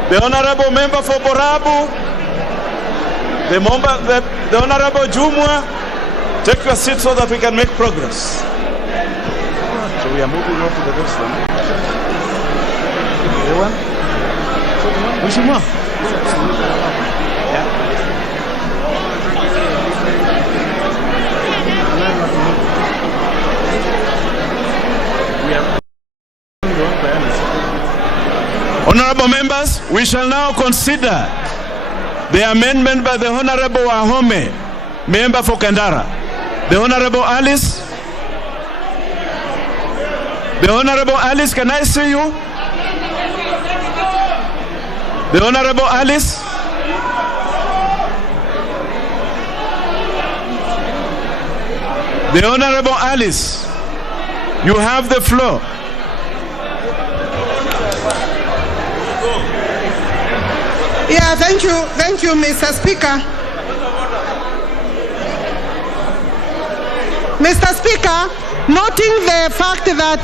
The Honorable member for Borabu, the Honorable Jumwa, take your seat so that we can make progress. So we are moving on to the next one. The one? Honorable members, we shall now consider the amendment by the Honorable Wahome, member for Kandara. The Honorable Alice. The Honorable Alice, can I see you? The Honorable Alice. The Honorable Alice, you have the floor. Yeah, thank you, Mr. Speaker. Mr. Speaker, noting the fact that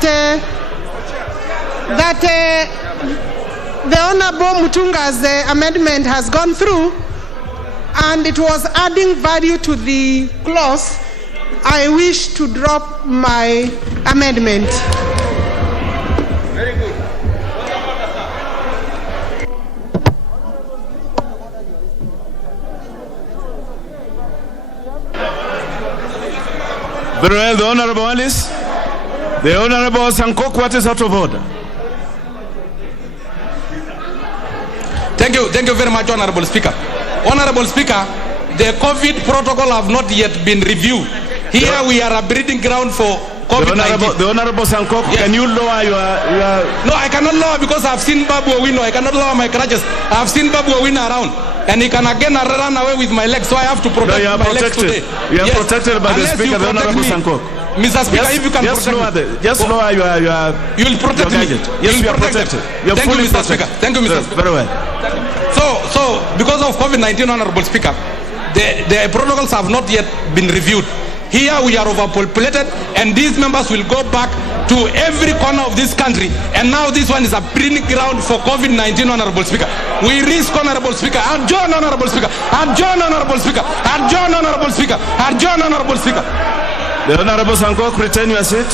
the Honorable Mutunga's amendment has gone through and it was adding value to the clause, I wish to drop my amendment. Very good. Very well, the Honorable Alice. The Honorable Sankok, what is out of order? Thank you very much, Honorable Speaker. Honorable Speaker, the COVID protocol have not yet been reviewed. Here we are a breeding ground for COVID-19. The Honorable Sankok, yes. Can you lower your... No, I cannot lower because I've seen Babu Owino. I cannot lower my crutches. I've seen Babu Owino around. And he can again run away with my legs, so I have to protect my legs today. You are protected by the Speaker, the Honorable Sankok. Mr. Speaker, if you can protect me. Just lower your... You will protect me. Yes, you are protected. Thank you, Mr. Speaker. Thank you, Mr. Speaker. Very well. So, because of COVID-19, Honorable Speaker, the protocols have not yet been reviewed. Here we are overpopulated, and these members will go back to every corner of this country. And now this one is a breeding ground for COVID-19, Honorable Speaker. We risk, Honorable Speaker. Adjourn, Honorable Speaker. Adjourn, Honorable Speaker. Adjourn, Honorable Speaker. Adjourn, Honorable Speaker. The Honorable Sankok, retain your seat.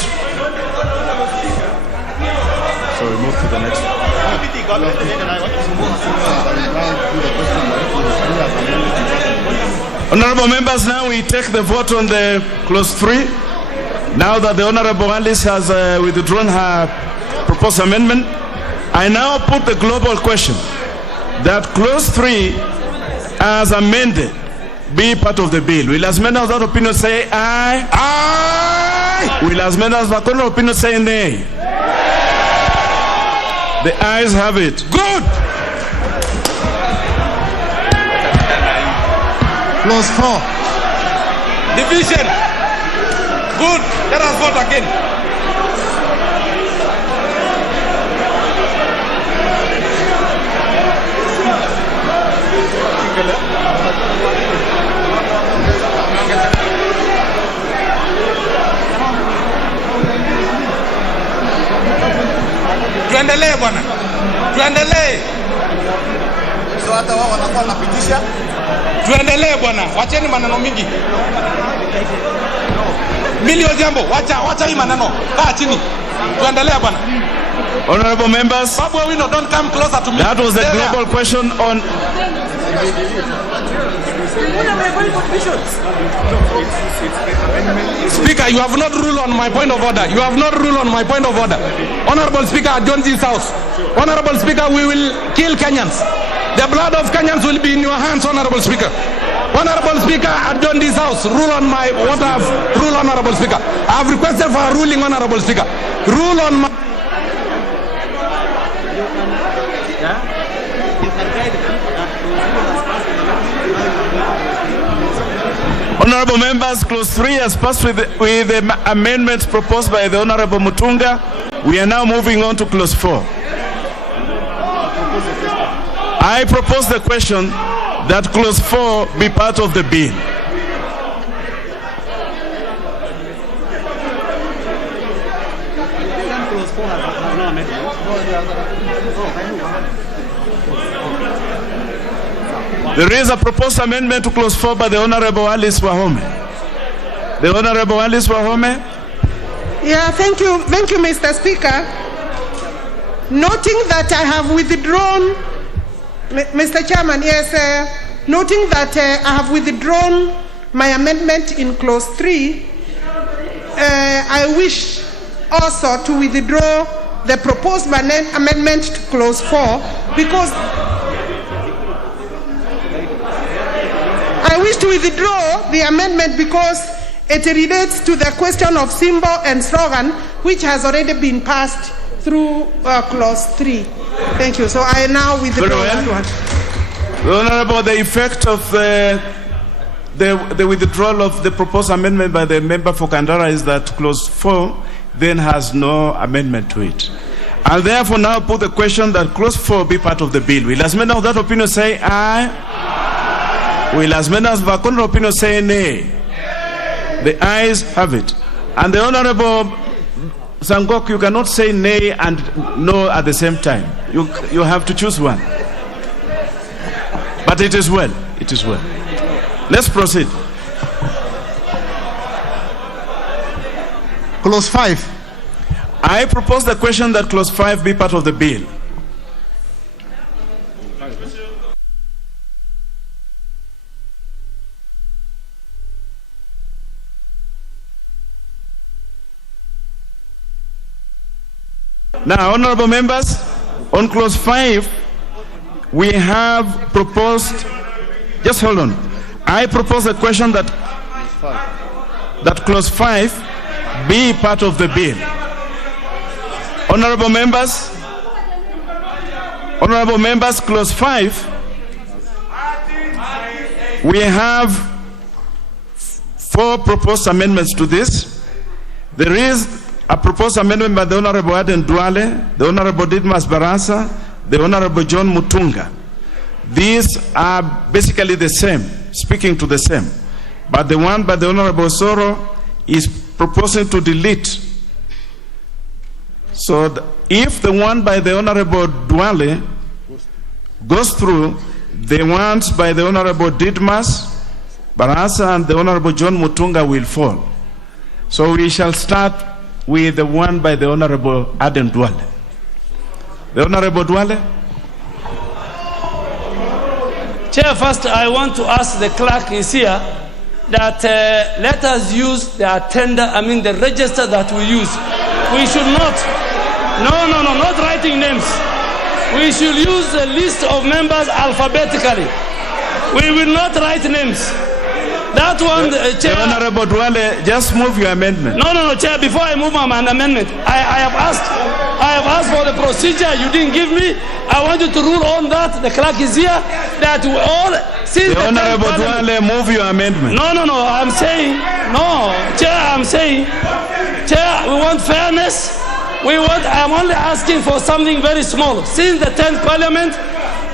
So we move to the next one. Honorable members, now we take the vote on the clause 3. Now that the Honorable Alice has withdrawn her proposed amendment, I now put the global question that clause 3 as amended be part of the bill. Will as many as that opinion say aye? Aye! Will as many as that opinion say nay? The ayes have it. Good! Clause 4. Division. Good. Let us vote again. Tuendelee bwana. Tuendelee. So hata wao wanakuwa wanapitisha. Tuendelee bwana. Wacheni maneno mingi. Milio jambo. Wacha hii maneno. Kaa chini. Tuendelee bwana. Honorable members, Babu Owino, don't come closer to me. that was the global question on... Speaker, you have not ruled on my point of order. You have not ruled on my point of order. Honorable Speaker, adjourn this house. Honorable Speaker, we will kill Kenyans. The blood of Kenyans will be in your hands, Honorable Speaker. Honorable Speaker, adjourn this house. Rule on my what I have ruled, Honorable Speaker. I have requested for a ruling, Honorable Speaker. Rule on my... Honorable members, clause 3 has passed with the amendments proposed by the Honorable Mutunga. We are now moving on to clause 4. I propose the question that clause 4 be part of the bill. There is a proposed amendment to clause 4 by the Honorable Alice Wahome. The Honorable Alice Wahome. Yeah, thank you, Mr. Speaker. Noting that I have withdrawn, Mr. Chairman, yes, noting that I have withdrawn my amendment in clause 3, I wish also to withdraw the proposed amendment to clause 4 because I wish to withdraw the amendment because it relates to the question of symbol and slogan, which has already been passed through clause 3. Thank you. So I now withdraw that one. The Honorable, the effect of the withdrawal of the proposed amendment by the member for Kandara is that clause 4 then has no amendment to it. I'll therefore now put the question that clause 4 be part of the bill. Will as many of that opinion say aye? Will as many as of that opinion say nay? The ayes have it. And the Honorable Sangok, you cannot say nay and no at the same time. You have to choose one. But it is well. It is well. Let's proceed. Clause 5. I propose the question that clause 5 be part of the bill. Now, honorable members, on clause 5, we have proposed, just hold on. I propose a question that clause 5 be part of the bill. Honorable members, clause 5, we have 4 proposed amendments to this. There is a proposed amendment by the Honorable Aden Duale, the Honorable Didmas Barasa, the Honorable John Mutunga. These are basically the same, speaking to the same. But the one by the Honorable Soro is proposing to delete. So if the one by the Honorable Duale goes through, the ones by the Honorable Didmas Barasa and the Honorable John Mutunga will fall. So we shall start with the one by the Honorable Aden Duale. The Honorable Duale. Chair, first I want to ask the clerk is here that let us use the the register that we use. We should not, not writing names. We should use the list of members alphabetically. We will not write names. That one, Chair. The Honorable Duale, just move your amendment. No, Chair, before I move my amendment, I have asked I have asked for the procedure. You didn't give me. I want you to rule on that. The clerk is here. That we all... Since the Honorable Duale, move your amendment. No. I'm saying... No. Chair, I'm saying... Chair, we want fairness. I'm only asking for something very small. Since the 10th Parliament,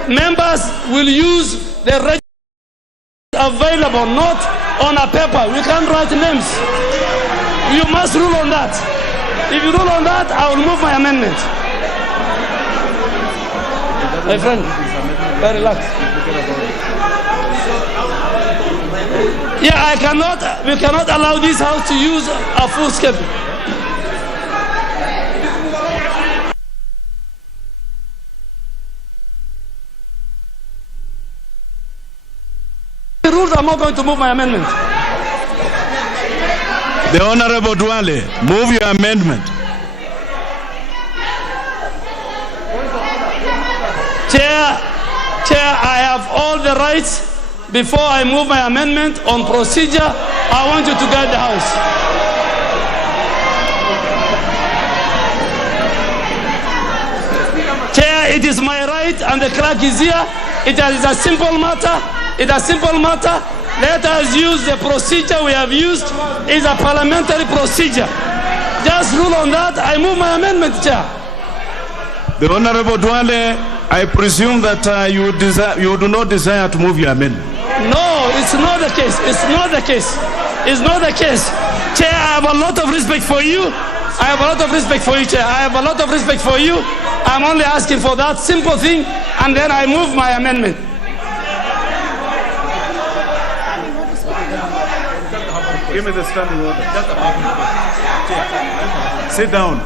members will use the register available, not on a paper. We can't write names. You must rule on that. If you rule on that, I will move my amendment. My friend, very relax. Yeah, we cannot allow this house to use a full schedule. The rules, I'm not going to move my amendment. The Honorable Duale, move your amendment. Chair, I have all the rights. Before I move my amendment on procedure, I want you to guide the House. Chair, it is my right, and the clerk is here. It is a simple matter. Let us use the procedure we have used. It's a parliamentary procedure. Just rule on that. I move my amendment, Chair. The Honorable Duale, I presume that you do not desire to move your amendment. No, it's not the case. It's not the case. Chair, I have a lot of respect for you. Chair. I have a lot of respect for you. I'm only asking for that simple thing, and then I move my amendment. Give me the standing order. Sit down.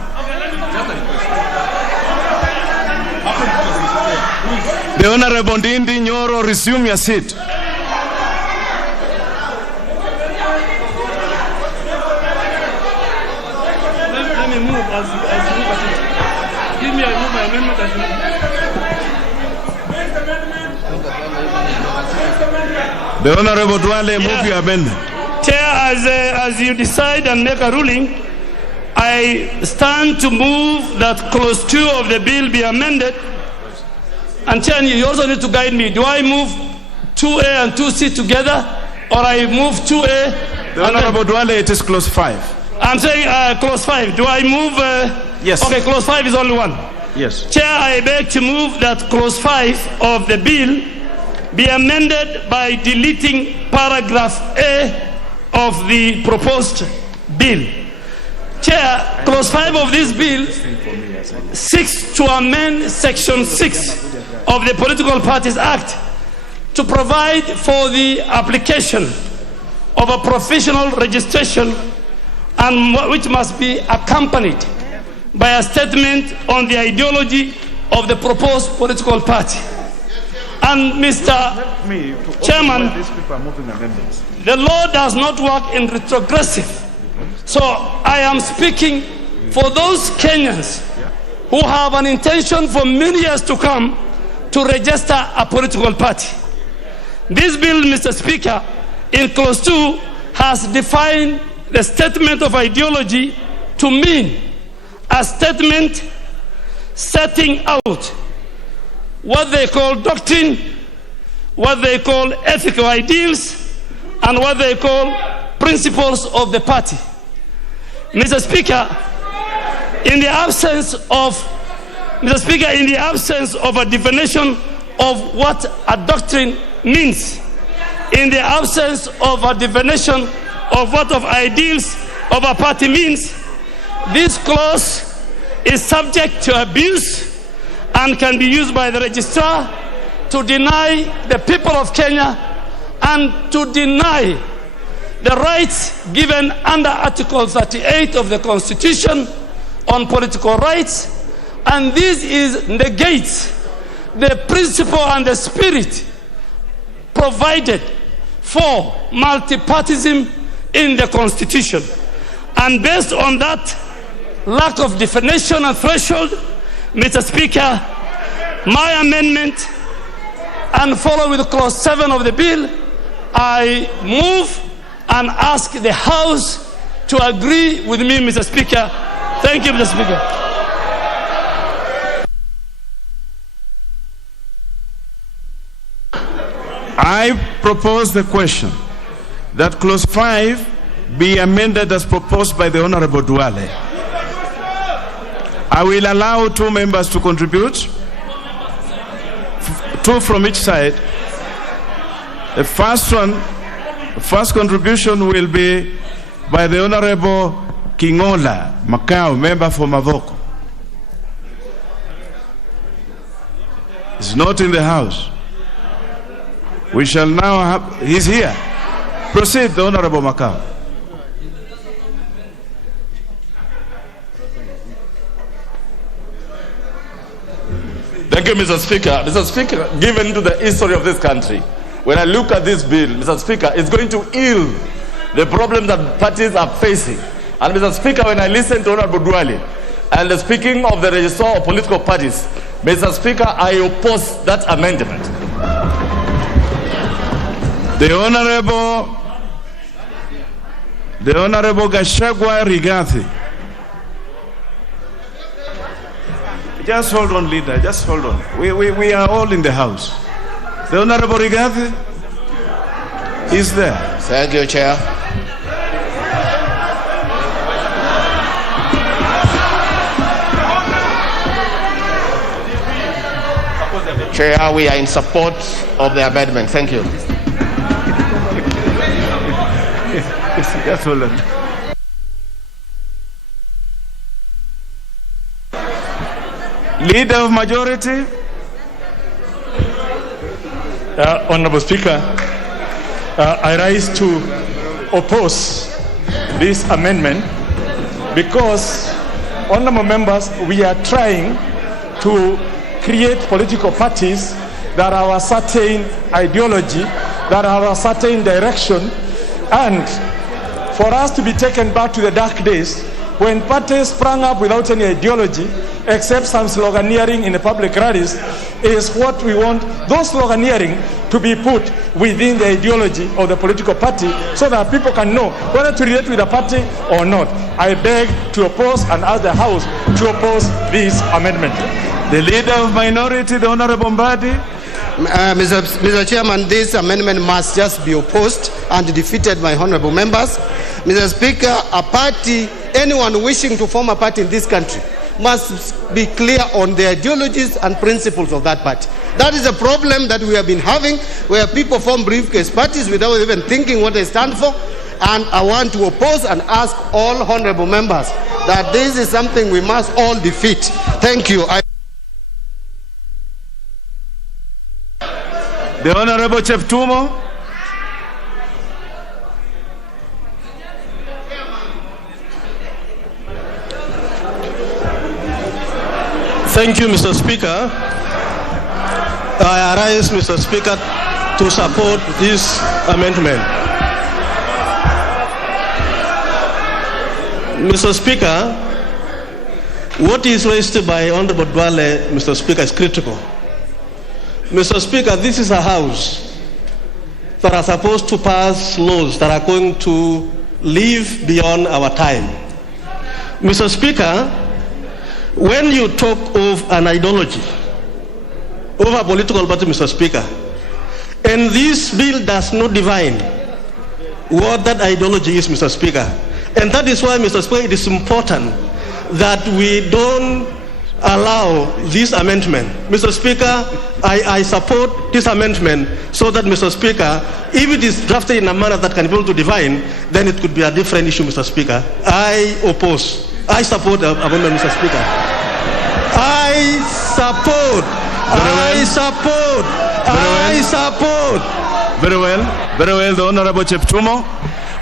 The Honorable Ndindi Nyoro, resume your seat. Let me move as you move at it. Give me, I move my amendment as you move. The Honorable Duale, move your amendment. Chair, as you decide and make a ruling, I stand to move that clause 2 of the bill be amended. And Chair, you also need to guide me. Do I move 2A and 2C together, or I move 2A? The Honorable Duale, it is clause 5. I'm saying clause 5. Do I move? Yes. Okay, clause 5 is only one. Yes. Chair, I beg to move that clause 5 of the bill be amended by deleting paragraph A of the proposed bill. Chair, clause 5 of this bill seeks to amend section 6 of the Political Parties Act to provide for the application of a professional registration, and which must be accompanied by a statement on the ideology of the proposed political party. And Mr. Chairman, the law does not work in retrogressive. So I am speaking for those Kenyans who have an intention for many years to come to register a political party. This bill, Mr. Speaker, in clause 2 has defined the statement of ideology to mean a statement setting out what they call doctrine, what they call ethical ideals, and what they call principles of the party. Mr. Speaker, in the absence of a definition of what a doctrine means, in the absence of a definition of what of ideals of a party means, this clause is subject to abuse and can be used by the registrar to deny the people of Kenya and to deny the rights given under Article 38 of the Constitution on political rights, and this negates the principle and the spirit provided for multipartism in the Constitution. And based on that lack of definition and threshold, Mr. Speaker, my amendment, and follow with clause 7 of the bill, I move and ask the House to agree with me, Mr. Speaker. Thank you, Mr. Speaker. I propose the question that clause 5 be amended as proposed by the Honorable Duale. I will allow 2 members to contribute, 2 from each side. The first contribution will be by the Honorable Kingola Macau, member for Mavoko. He's not in the house. We shall now have, he's here. Proceed, the Honorable Macau. Thank you, Mr. Speaker. Mr. Speaker, given to the history of this country, when I look at this bill, Mr. Speaker, it's going to heal the problems that parties are facing. And Mr. Speaker, when I listen to Honorable Duale and the speaking of the registrar of political parties, Mr. Speaker, I oppose that amendment. The Honorable Gashagwa Rigathi. Just hold on, leader. Just hold on. We are all in the house. The Honorable Rigathi is there. Thank you, Chair. Chair, we are in support of the amendment. Thank you. Just hold on. Leader of majority. Honorable Speaker, I rise to oppose this amendment because, honorable members, we are trying to create political parties that have a certain ideology, that have a certain direction, and for us to be taken back to the dark days when parties sprang up without any ideology except some sloganeering in the public rallies is what we want, those sloganeering to be put within the ideology of the political party so that people can know whether to relate with a party or not. I beg to oppose and ask the House to oppose this amendment. The Leader of Minority, the Honorable Mbadi. Mr. Chairman, this amendment must just be opposed and defeated by honorable members. Mr. Speaker, a party, anyone wishing to form a party in this country must be clear on the ideologies and principles of that party. That is a problem that we have been having, where people form briefcase parties without even thinking what they stand for. And I want to oppose and ask all honorable members that this is something we must all defeat. Thank you. The Honorable Cheptumo. Thank you, Mr. Speaker. I arise, Mr. Speaker, to support this amendment. Mr. Speaker, what is raised by Honorable Duale, Mr. Speaker, is critical. Mr. Speaker, this is a house that are supposed to pass laws that are going to live beyond our time. Mr. Speaker, when you talk of an ideology, of a political party, Mr. Speaker, and this bill does not define what that ideology is, Mr. Speaker, and that is why, Mr. Speaker, it is important that we don't allow this amendment. Mr. Speaker, I support this amendment so that, Mr. Speaker, if it is drafted in a manner that can be able to define, then it could be a different issue, Mr. Speaker. I oppose. I support the amendment, Mr. Speaker. I support. Very well, the Honorable Cheptumo.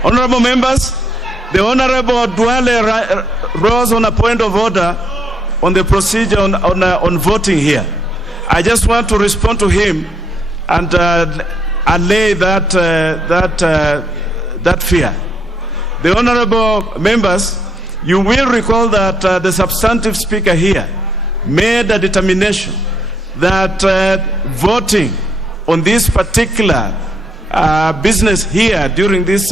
Honorable members, the Honorable Duale rose on a point of order on the procedure on voting here. I just want to respond to him and allay that fear. The honorable members, you will recall that the substantive speaker here made a determination that voting on this particular business here during this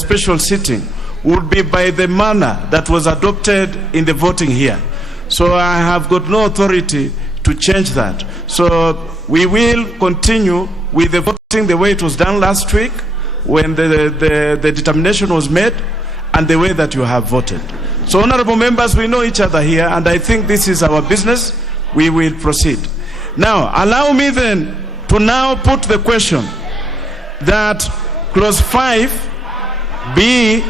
special sitting would be by the manner that was adopted in the voting here. So I have got no authority to change that. So we will continue with the voting the way it was done last week when the determination was made and the way that you have voted. So, honorable members, we know each other here, and I think this is our business. We will proceed. Now, allow me then to now put the question that clause 5 be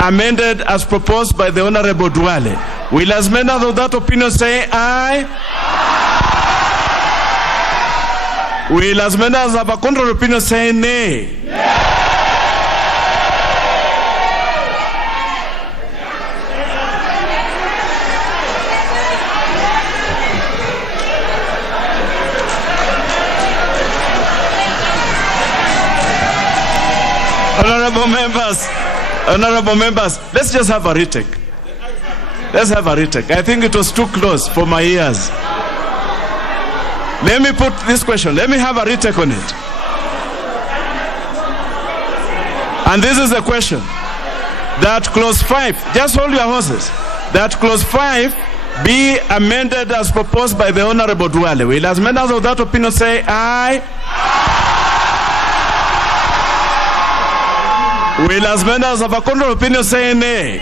amended as proposed by the Honorable Duale. Will as many of that opinion say aye? Will as many as have a contrary opinion say nay? Honorable members, let's just have a retake. Let's have a retake. I think it was too close for my ears. Let me put this question. Let me have a retake on it. And this is the question. That clause 5, just hold your horses. That clause 5 be amended as proposed by the Honorable Duale. Will as many of that opinion say aye? Will as many as have a contrary opinion say nay?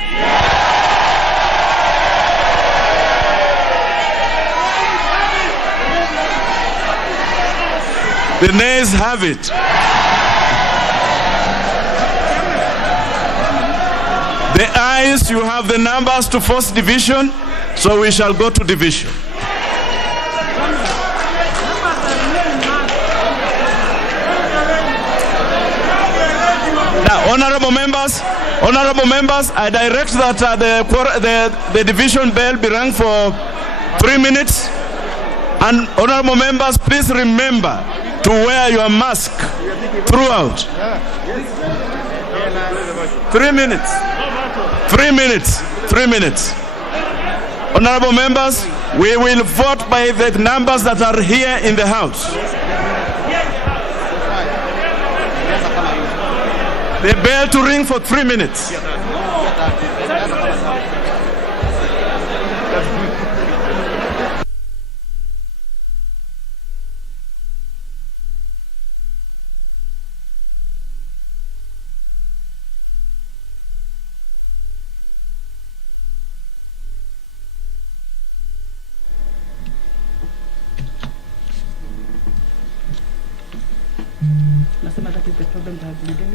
The nays have it. The ayes, you have the numbers to force division, so we shall go to division. Now, honorable members, I direct that the division bell be rung for 3 minutes. And honorable members, please remember to wear your mask throughout. 3 minutes. 3 minutes. 3 minutes. Honorable members, we will vote by the numbers that are here in the House. The bell to ring for 3 minutes.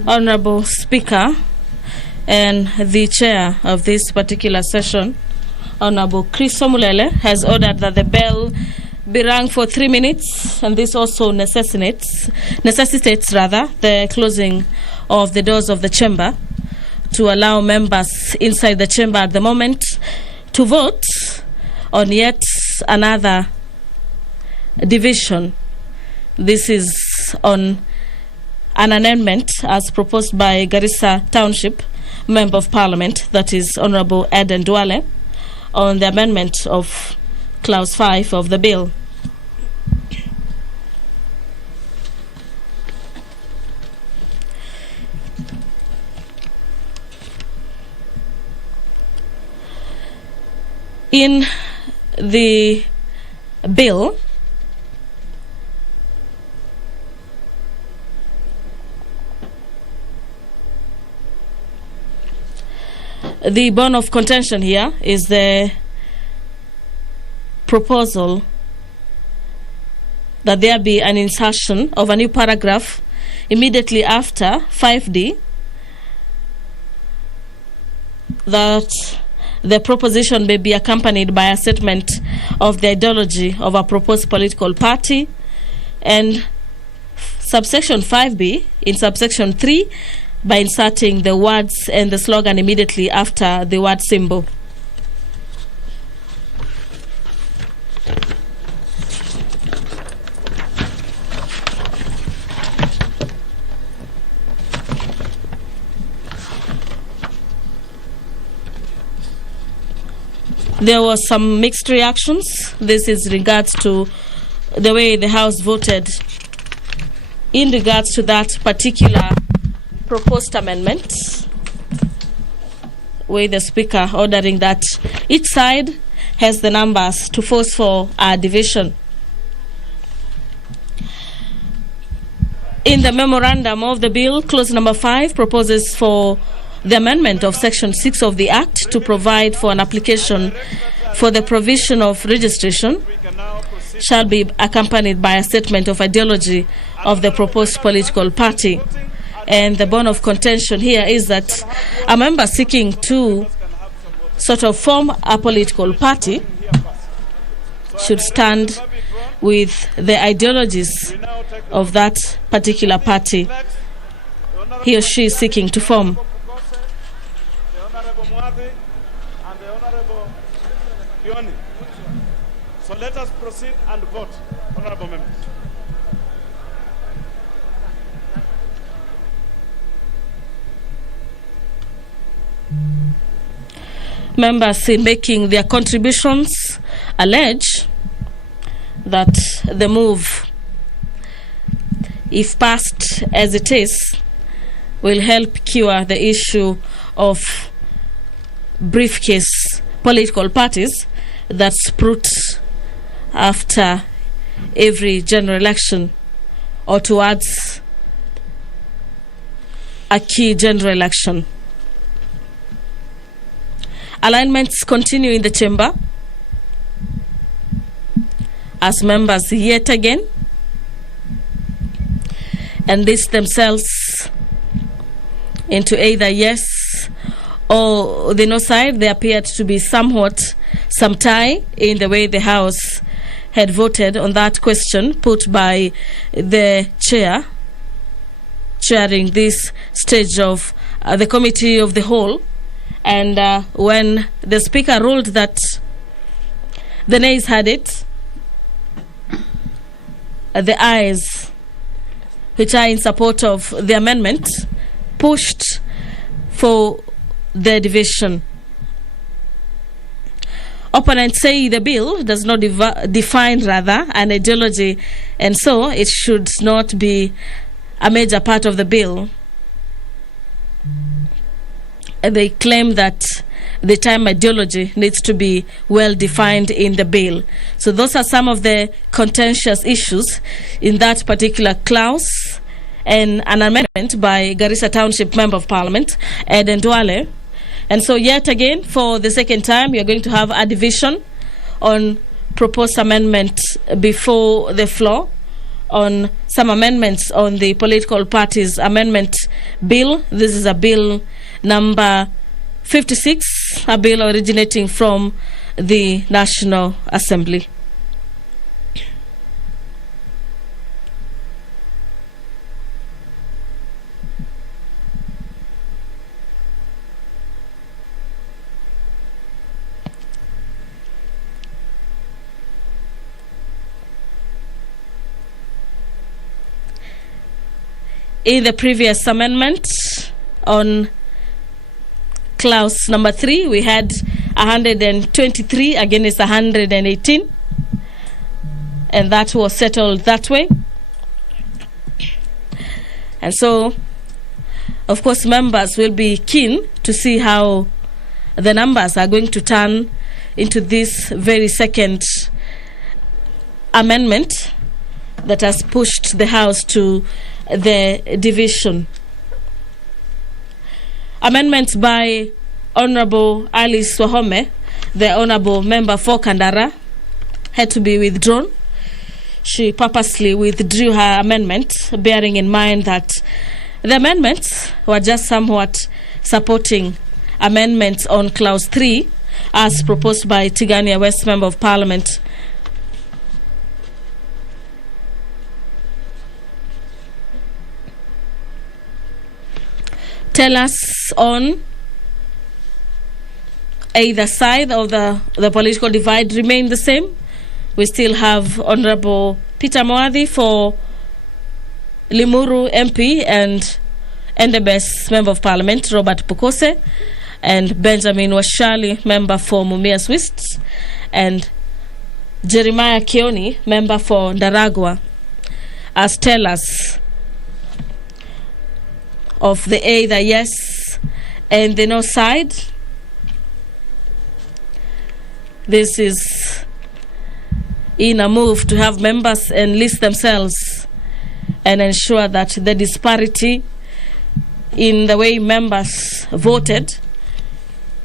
Honorable Speaker and the chair of this particular session, Honorable Chris Omulele, has ordered that the bell be rung for 3 minutes, and this also necessitates the closing of the doors of the chamber to allow members inside the chamber at the moment to vote on yet another division. This is on an amendment as proposed by Garissa Township Member of Parliament, that is Honorable Eden Duale, on the amendment of clause 5 of the bill. In the bill, the bone of contention here is the proposal that there be an insertion of a new paragraph immediately after 5D, that the proposition may be accompanied by a statement of the ideology of a proposed political party, and subsection 5B in subsection 3 by inserting the words and the slogan immediately after the word symbol. There was some mixed reactions. This is regards to the way the House voted in regards to that particular proposed amendment, with the Speaker ordering that each side has the numbers to force for a division. In the memorandum of the bill, clause number 5 proposes for the amendment of section 6 of the Act to provide for an application for the provision of registration shall be accompanied by a statement of ideology of the proposed political party. And the bone of contention here is that a member seeking to sort of form a political party should stand with the ideologies of that particular party he or she is seeking to form. So let us proceed and vote, honorable members. Members in making their contributions allege that the move, if passed as it is, will help cure the issue of briefcase political parties that sprout after every general election or towards a key general election. Alignments continue in the chamber as members yet again enlist themselves into either yes or the no side. There appeared to be somewhat some tie in the way the House had voted on that question put by the chair chairing this stage of the committee of the whole. And when the speaker ruled that the nays had it, the ayes, which are in support of the amendment, pushed for the division. Opponents say the bill does not define an ideology, and so it should not be a major part of the bill. They claim that the term ideology needs to be well defined in the bill. So those are some of the contentious issues in that particular clause, and an amendment by Garissa Township Member of Parliament, Ed Ndwale. And so yet again, for the second time, we are going to have a division on proposed amendment before the floor on some amendments on the political parties amendment bill. This is a bill number 56, a bill originating from the National Assembly. In the previous amendment on clause number 3, we had 123 against 118, and that was settled that way. And so, of course, members will be keen to see how the numbers are going to turn into this very second amendment that has pushed the House to the division. Amendments by Honorable Alice Wahome, the Honorable Member for Kandara, had to be withdrawn. She purposely withdrew her amendment, bearing in mind that the amendments were just somewhat supporting amendments on Clause 3 as proposed by Tigania West Member of Parliament. Tell us on either side of the political divide remain the same. We still have Honorable Peter Moadhi for Limuru MP and Endebess Member of Parliament Robert Pukose, and Benjamin Washali Member for Mumias West, and Jeremiah Kioni Member for Ndaragwa as tellers of the either yes and the no side. This is in a move to have members enlist themselves and ensure that the disparity in the way members voted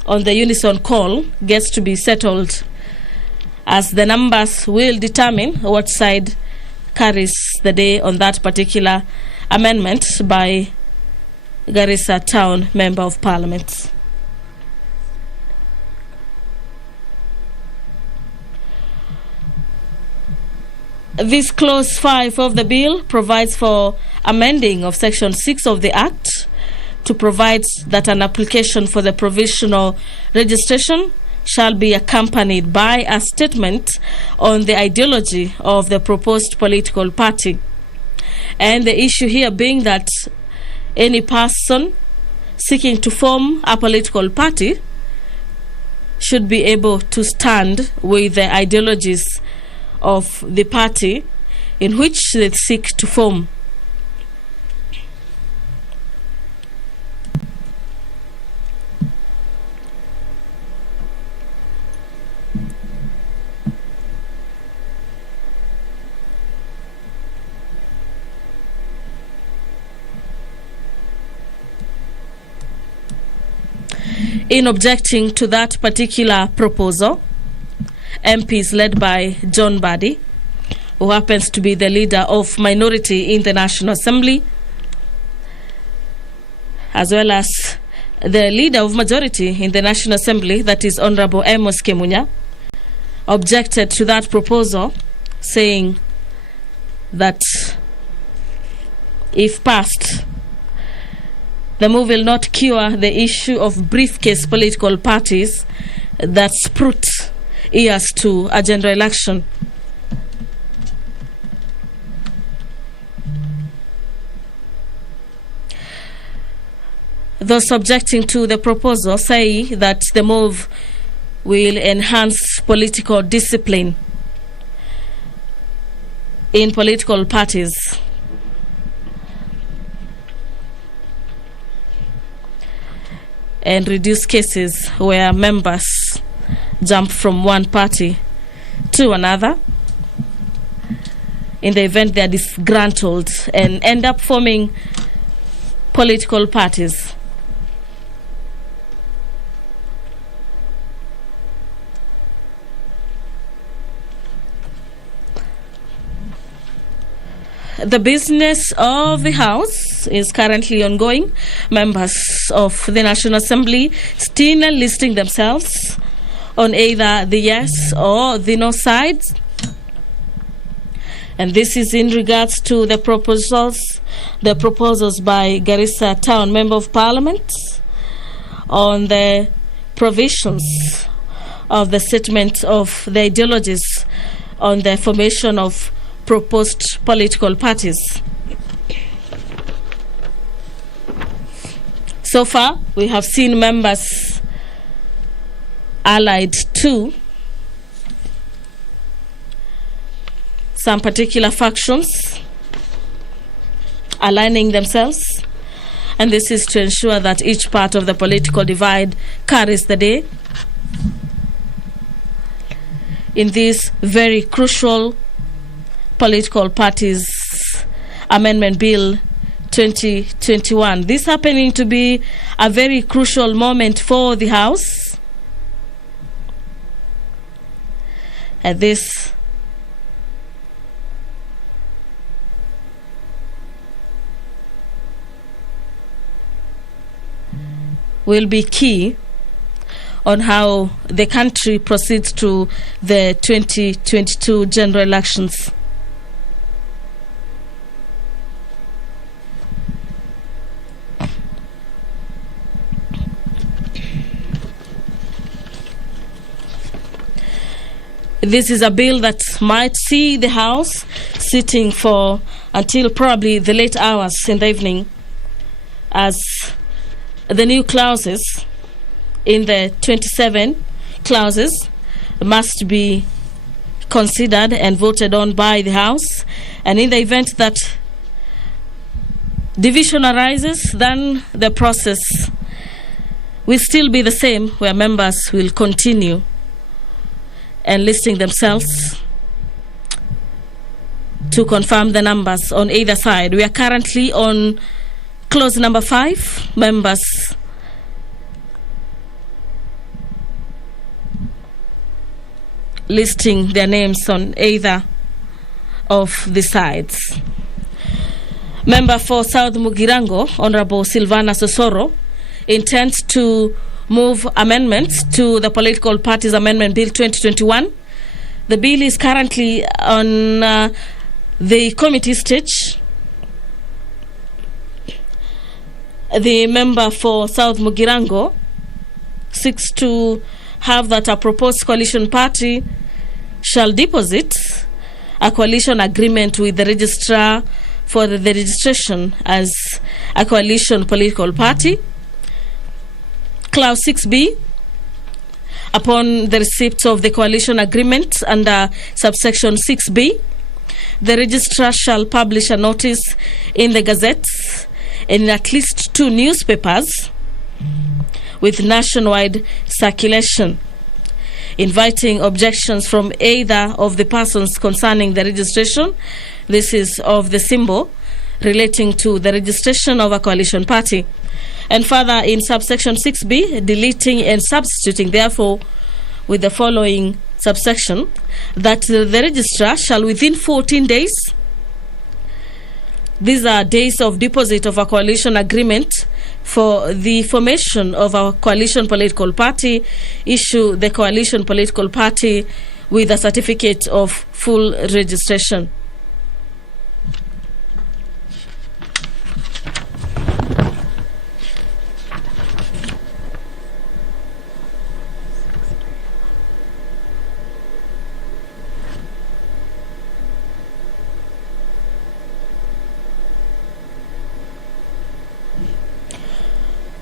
on the unison call gets to be settled, as the numbers will determine what side carries the day on that particular amendment by Garissa Town Member of Parliament. This clause 5 of the bill provides for amending of section 6 of the Act to provide that an application for the provisional registration shall be accompanied by a statement on the ideology of the proposed political party. And the issue here being that any person seeking to form a political party should be able to stand with the ideologies of the party in which they seek to form. In objecting to that particular proposal, MPs led by John Badi, who happens to be the leader of minority in the National Assembly, as well as the leader of majority in the National Assembly, that is Honorable Amos Kemunya, objected to that proposal, saying that if passed, the move will not cure the issue of briefcase political parties that sprout years to a general election. Those objecting to the proposal say that the move will enhance political discipline in political parties and reduce cases where members jump from one party to another in the event they are disgruntled and end up forming political parties. The business of the House is currently ongoing. Members of the National Assembly still listing themselves on either the yes or the no sides. And this is in regards to the proposals by Garissa Town Member of Parliament on the provisions of the statement of the ideologies on the formation of proposed political parties. So far, we have seen members allied to some particular factions aligning themselves, and this is to ensure that each part of the political divide carries the day in this very crucial Political Parties Amendment Bill 2021. This happening to be a very crucial moment for the House. And this will be key on how the country proceeds to the 2022 general elections. This is a bill that might see the House sitting for until probably the late hours in the evening, as the new clauses in the 27 clauses must be considered and voted on by the House. And in the event that division arises, then the process will still be the same, where members will continue enlisting themselves to confirm the numbers on either side. We are currently on clause number 5. Members listing their names on either of the sides. Member for South Mugirango, Honorable Silvana Sosoro, intends to move amendments to the Political Parties Amendment Bill 2021. The bill is currently on the committee stage. The member for South Mugirango seeks to have that a proposed coalition party shall deposit a coalition agreement with the registrar for the registration as a coalition political party. Clause 6B, upon the receipt of the coalition agreement under subsection 6B, the registrar shall publish a notice in the gazettes in at least 2 newspapers with nationwide circulation, inviting objections from either of the persons concerning the registration, this is of the symbol, relating to the registration of a coalition party. And further, in subsection 6B, deleting and substituting, therefore, with the following subsection, that the registrar shall within 14 days, these are days of deposit of a coalition agreement for the formation of a coalition political party, issue the coalition political party with a certificate of full registration.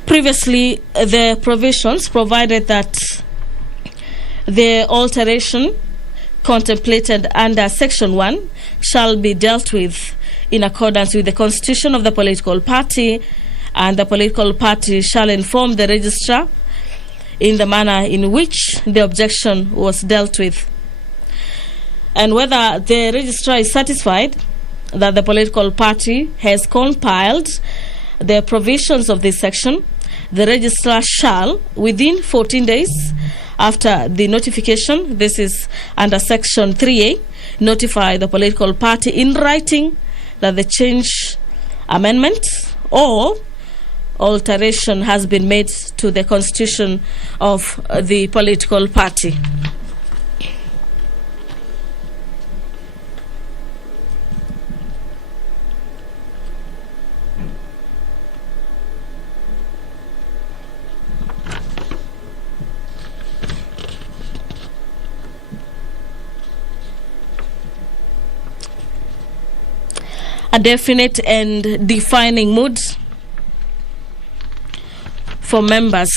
Previously, the provisions provided that the alteration contemplated under Section 1 shall be dealt with in accordance with the constitution of the political party, and the political party shall inform the registrar in the manner in which the objection was dealt with. And whether the registrar is satisfied that the political party has compiled the provisions of this section, the registrar shall, within 14 days after the notification, this is under Section 3A, notify the political party in writing that the change, amendment, or alteration has been made to the constitution of the political party. A definite and defining mood for members.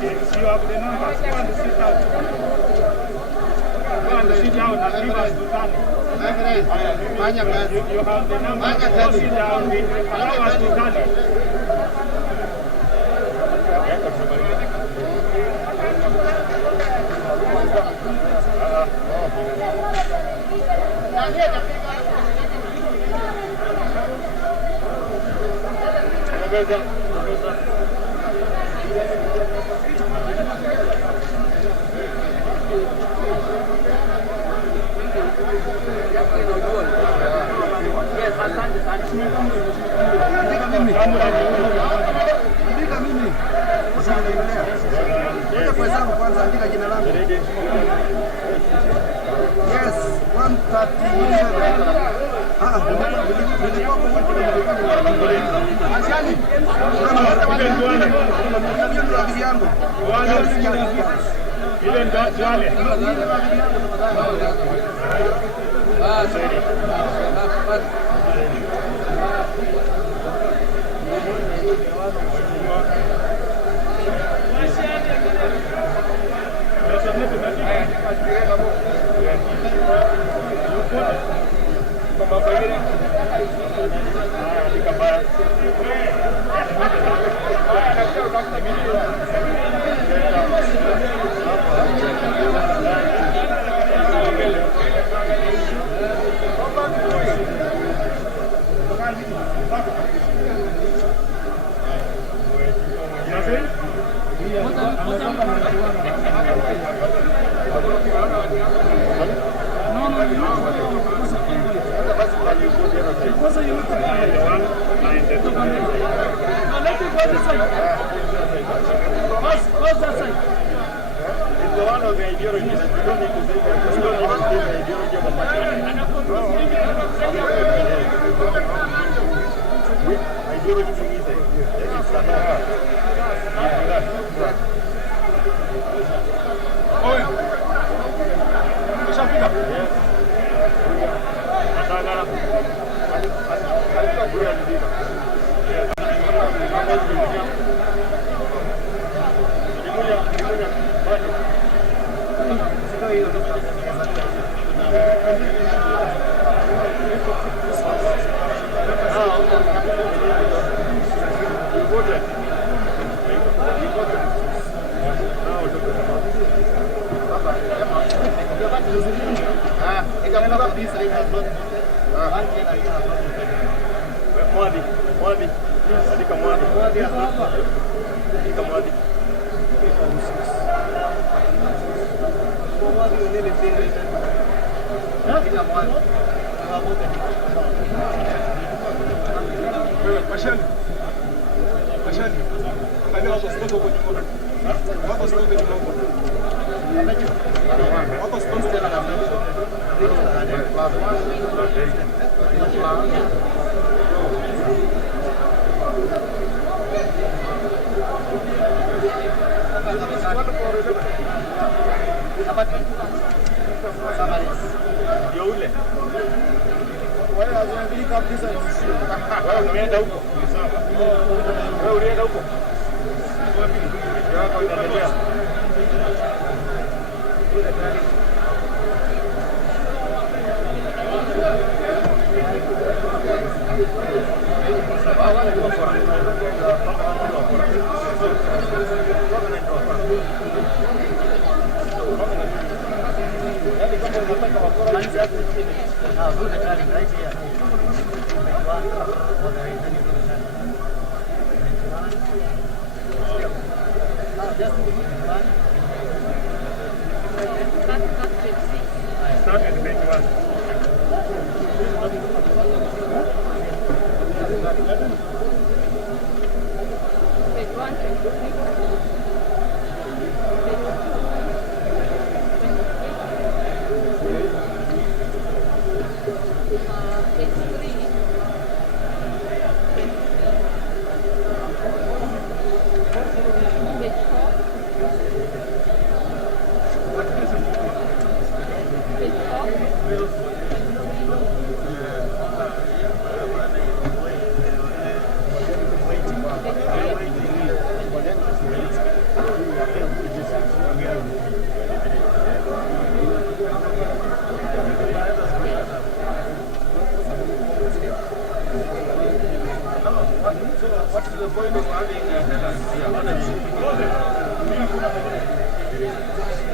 You have the numbers. Go and sit down. Go and sit down and give us to Tani. You have the numbers. Go sit down. Allow us to Tani.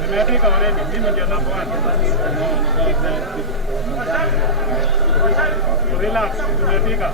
Nimeandika already. Mimi ndio number 1. Relax. Nimeandika.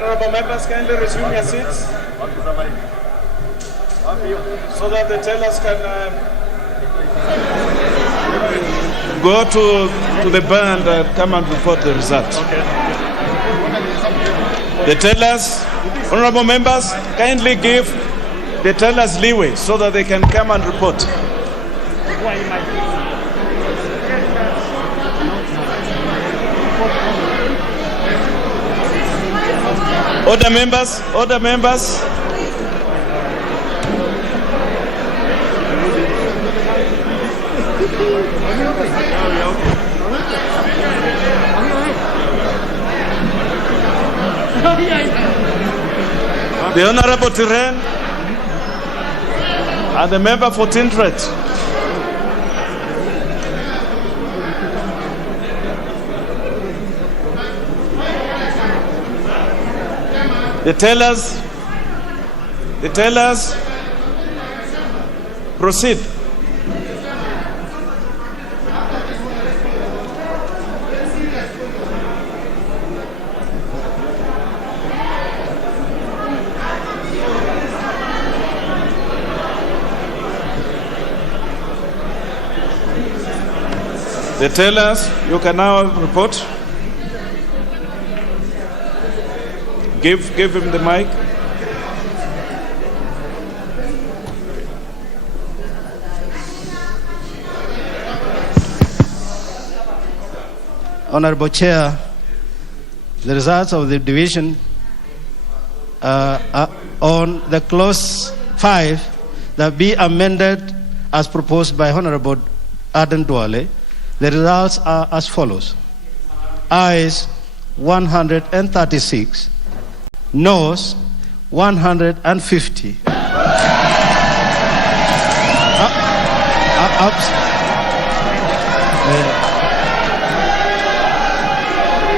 Honorable members, kindly resume your seats so that the tellers can go to the bar and come and report the result. The tellers, honorable members, kindly give the tellers leeway so that they can come and report. Order members, order members. The Honorable Tiren and the member for Tintret. The tellers, proceed. The tellers, you can now report. Give him the mic. Honorable Chair, the results of the division on the clause 5 that be amended as proposed by Honorable Aden Duale. The results are as follows. Ayes 136, noes 150.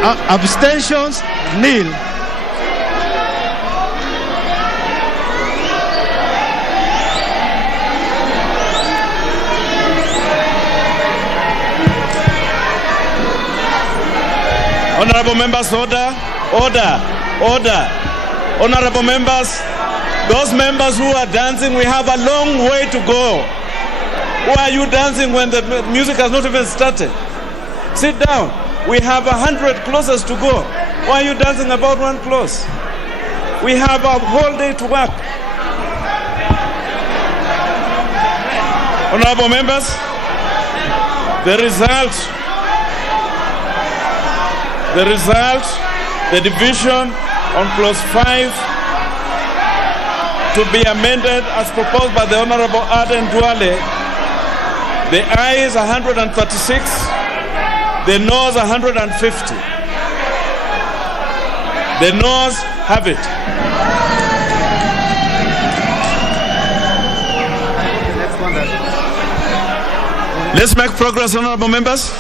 Abstentions nil. Honorable members, order. Honorable members, those members who are dancing, we have a long way to go. Why are you dancing when the music has not even started? Sit down. We have 100 clauses to go. Why are you dancing about one clause? We have a whole day to work. Honorable members, the division on clause 5 to be amended as proposed by the Honorable Aden Duale. The ayes 136, the noes 150. The noes have it. Let's make progress, honorable members.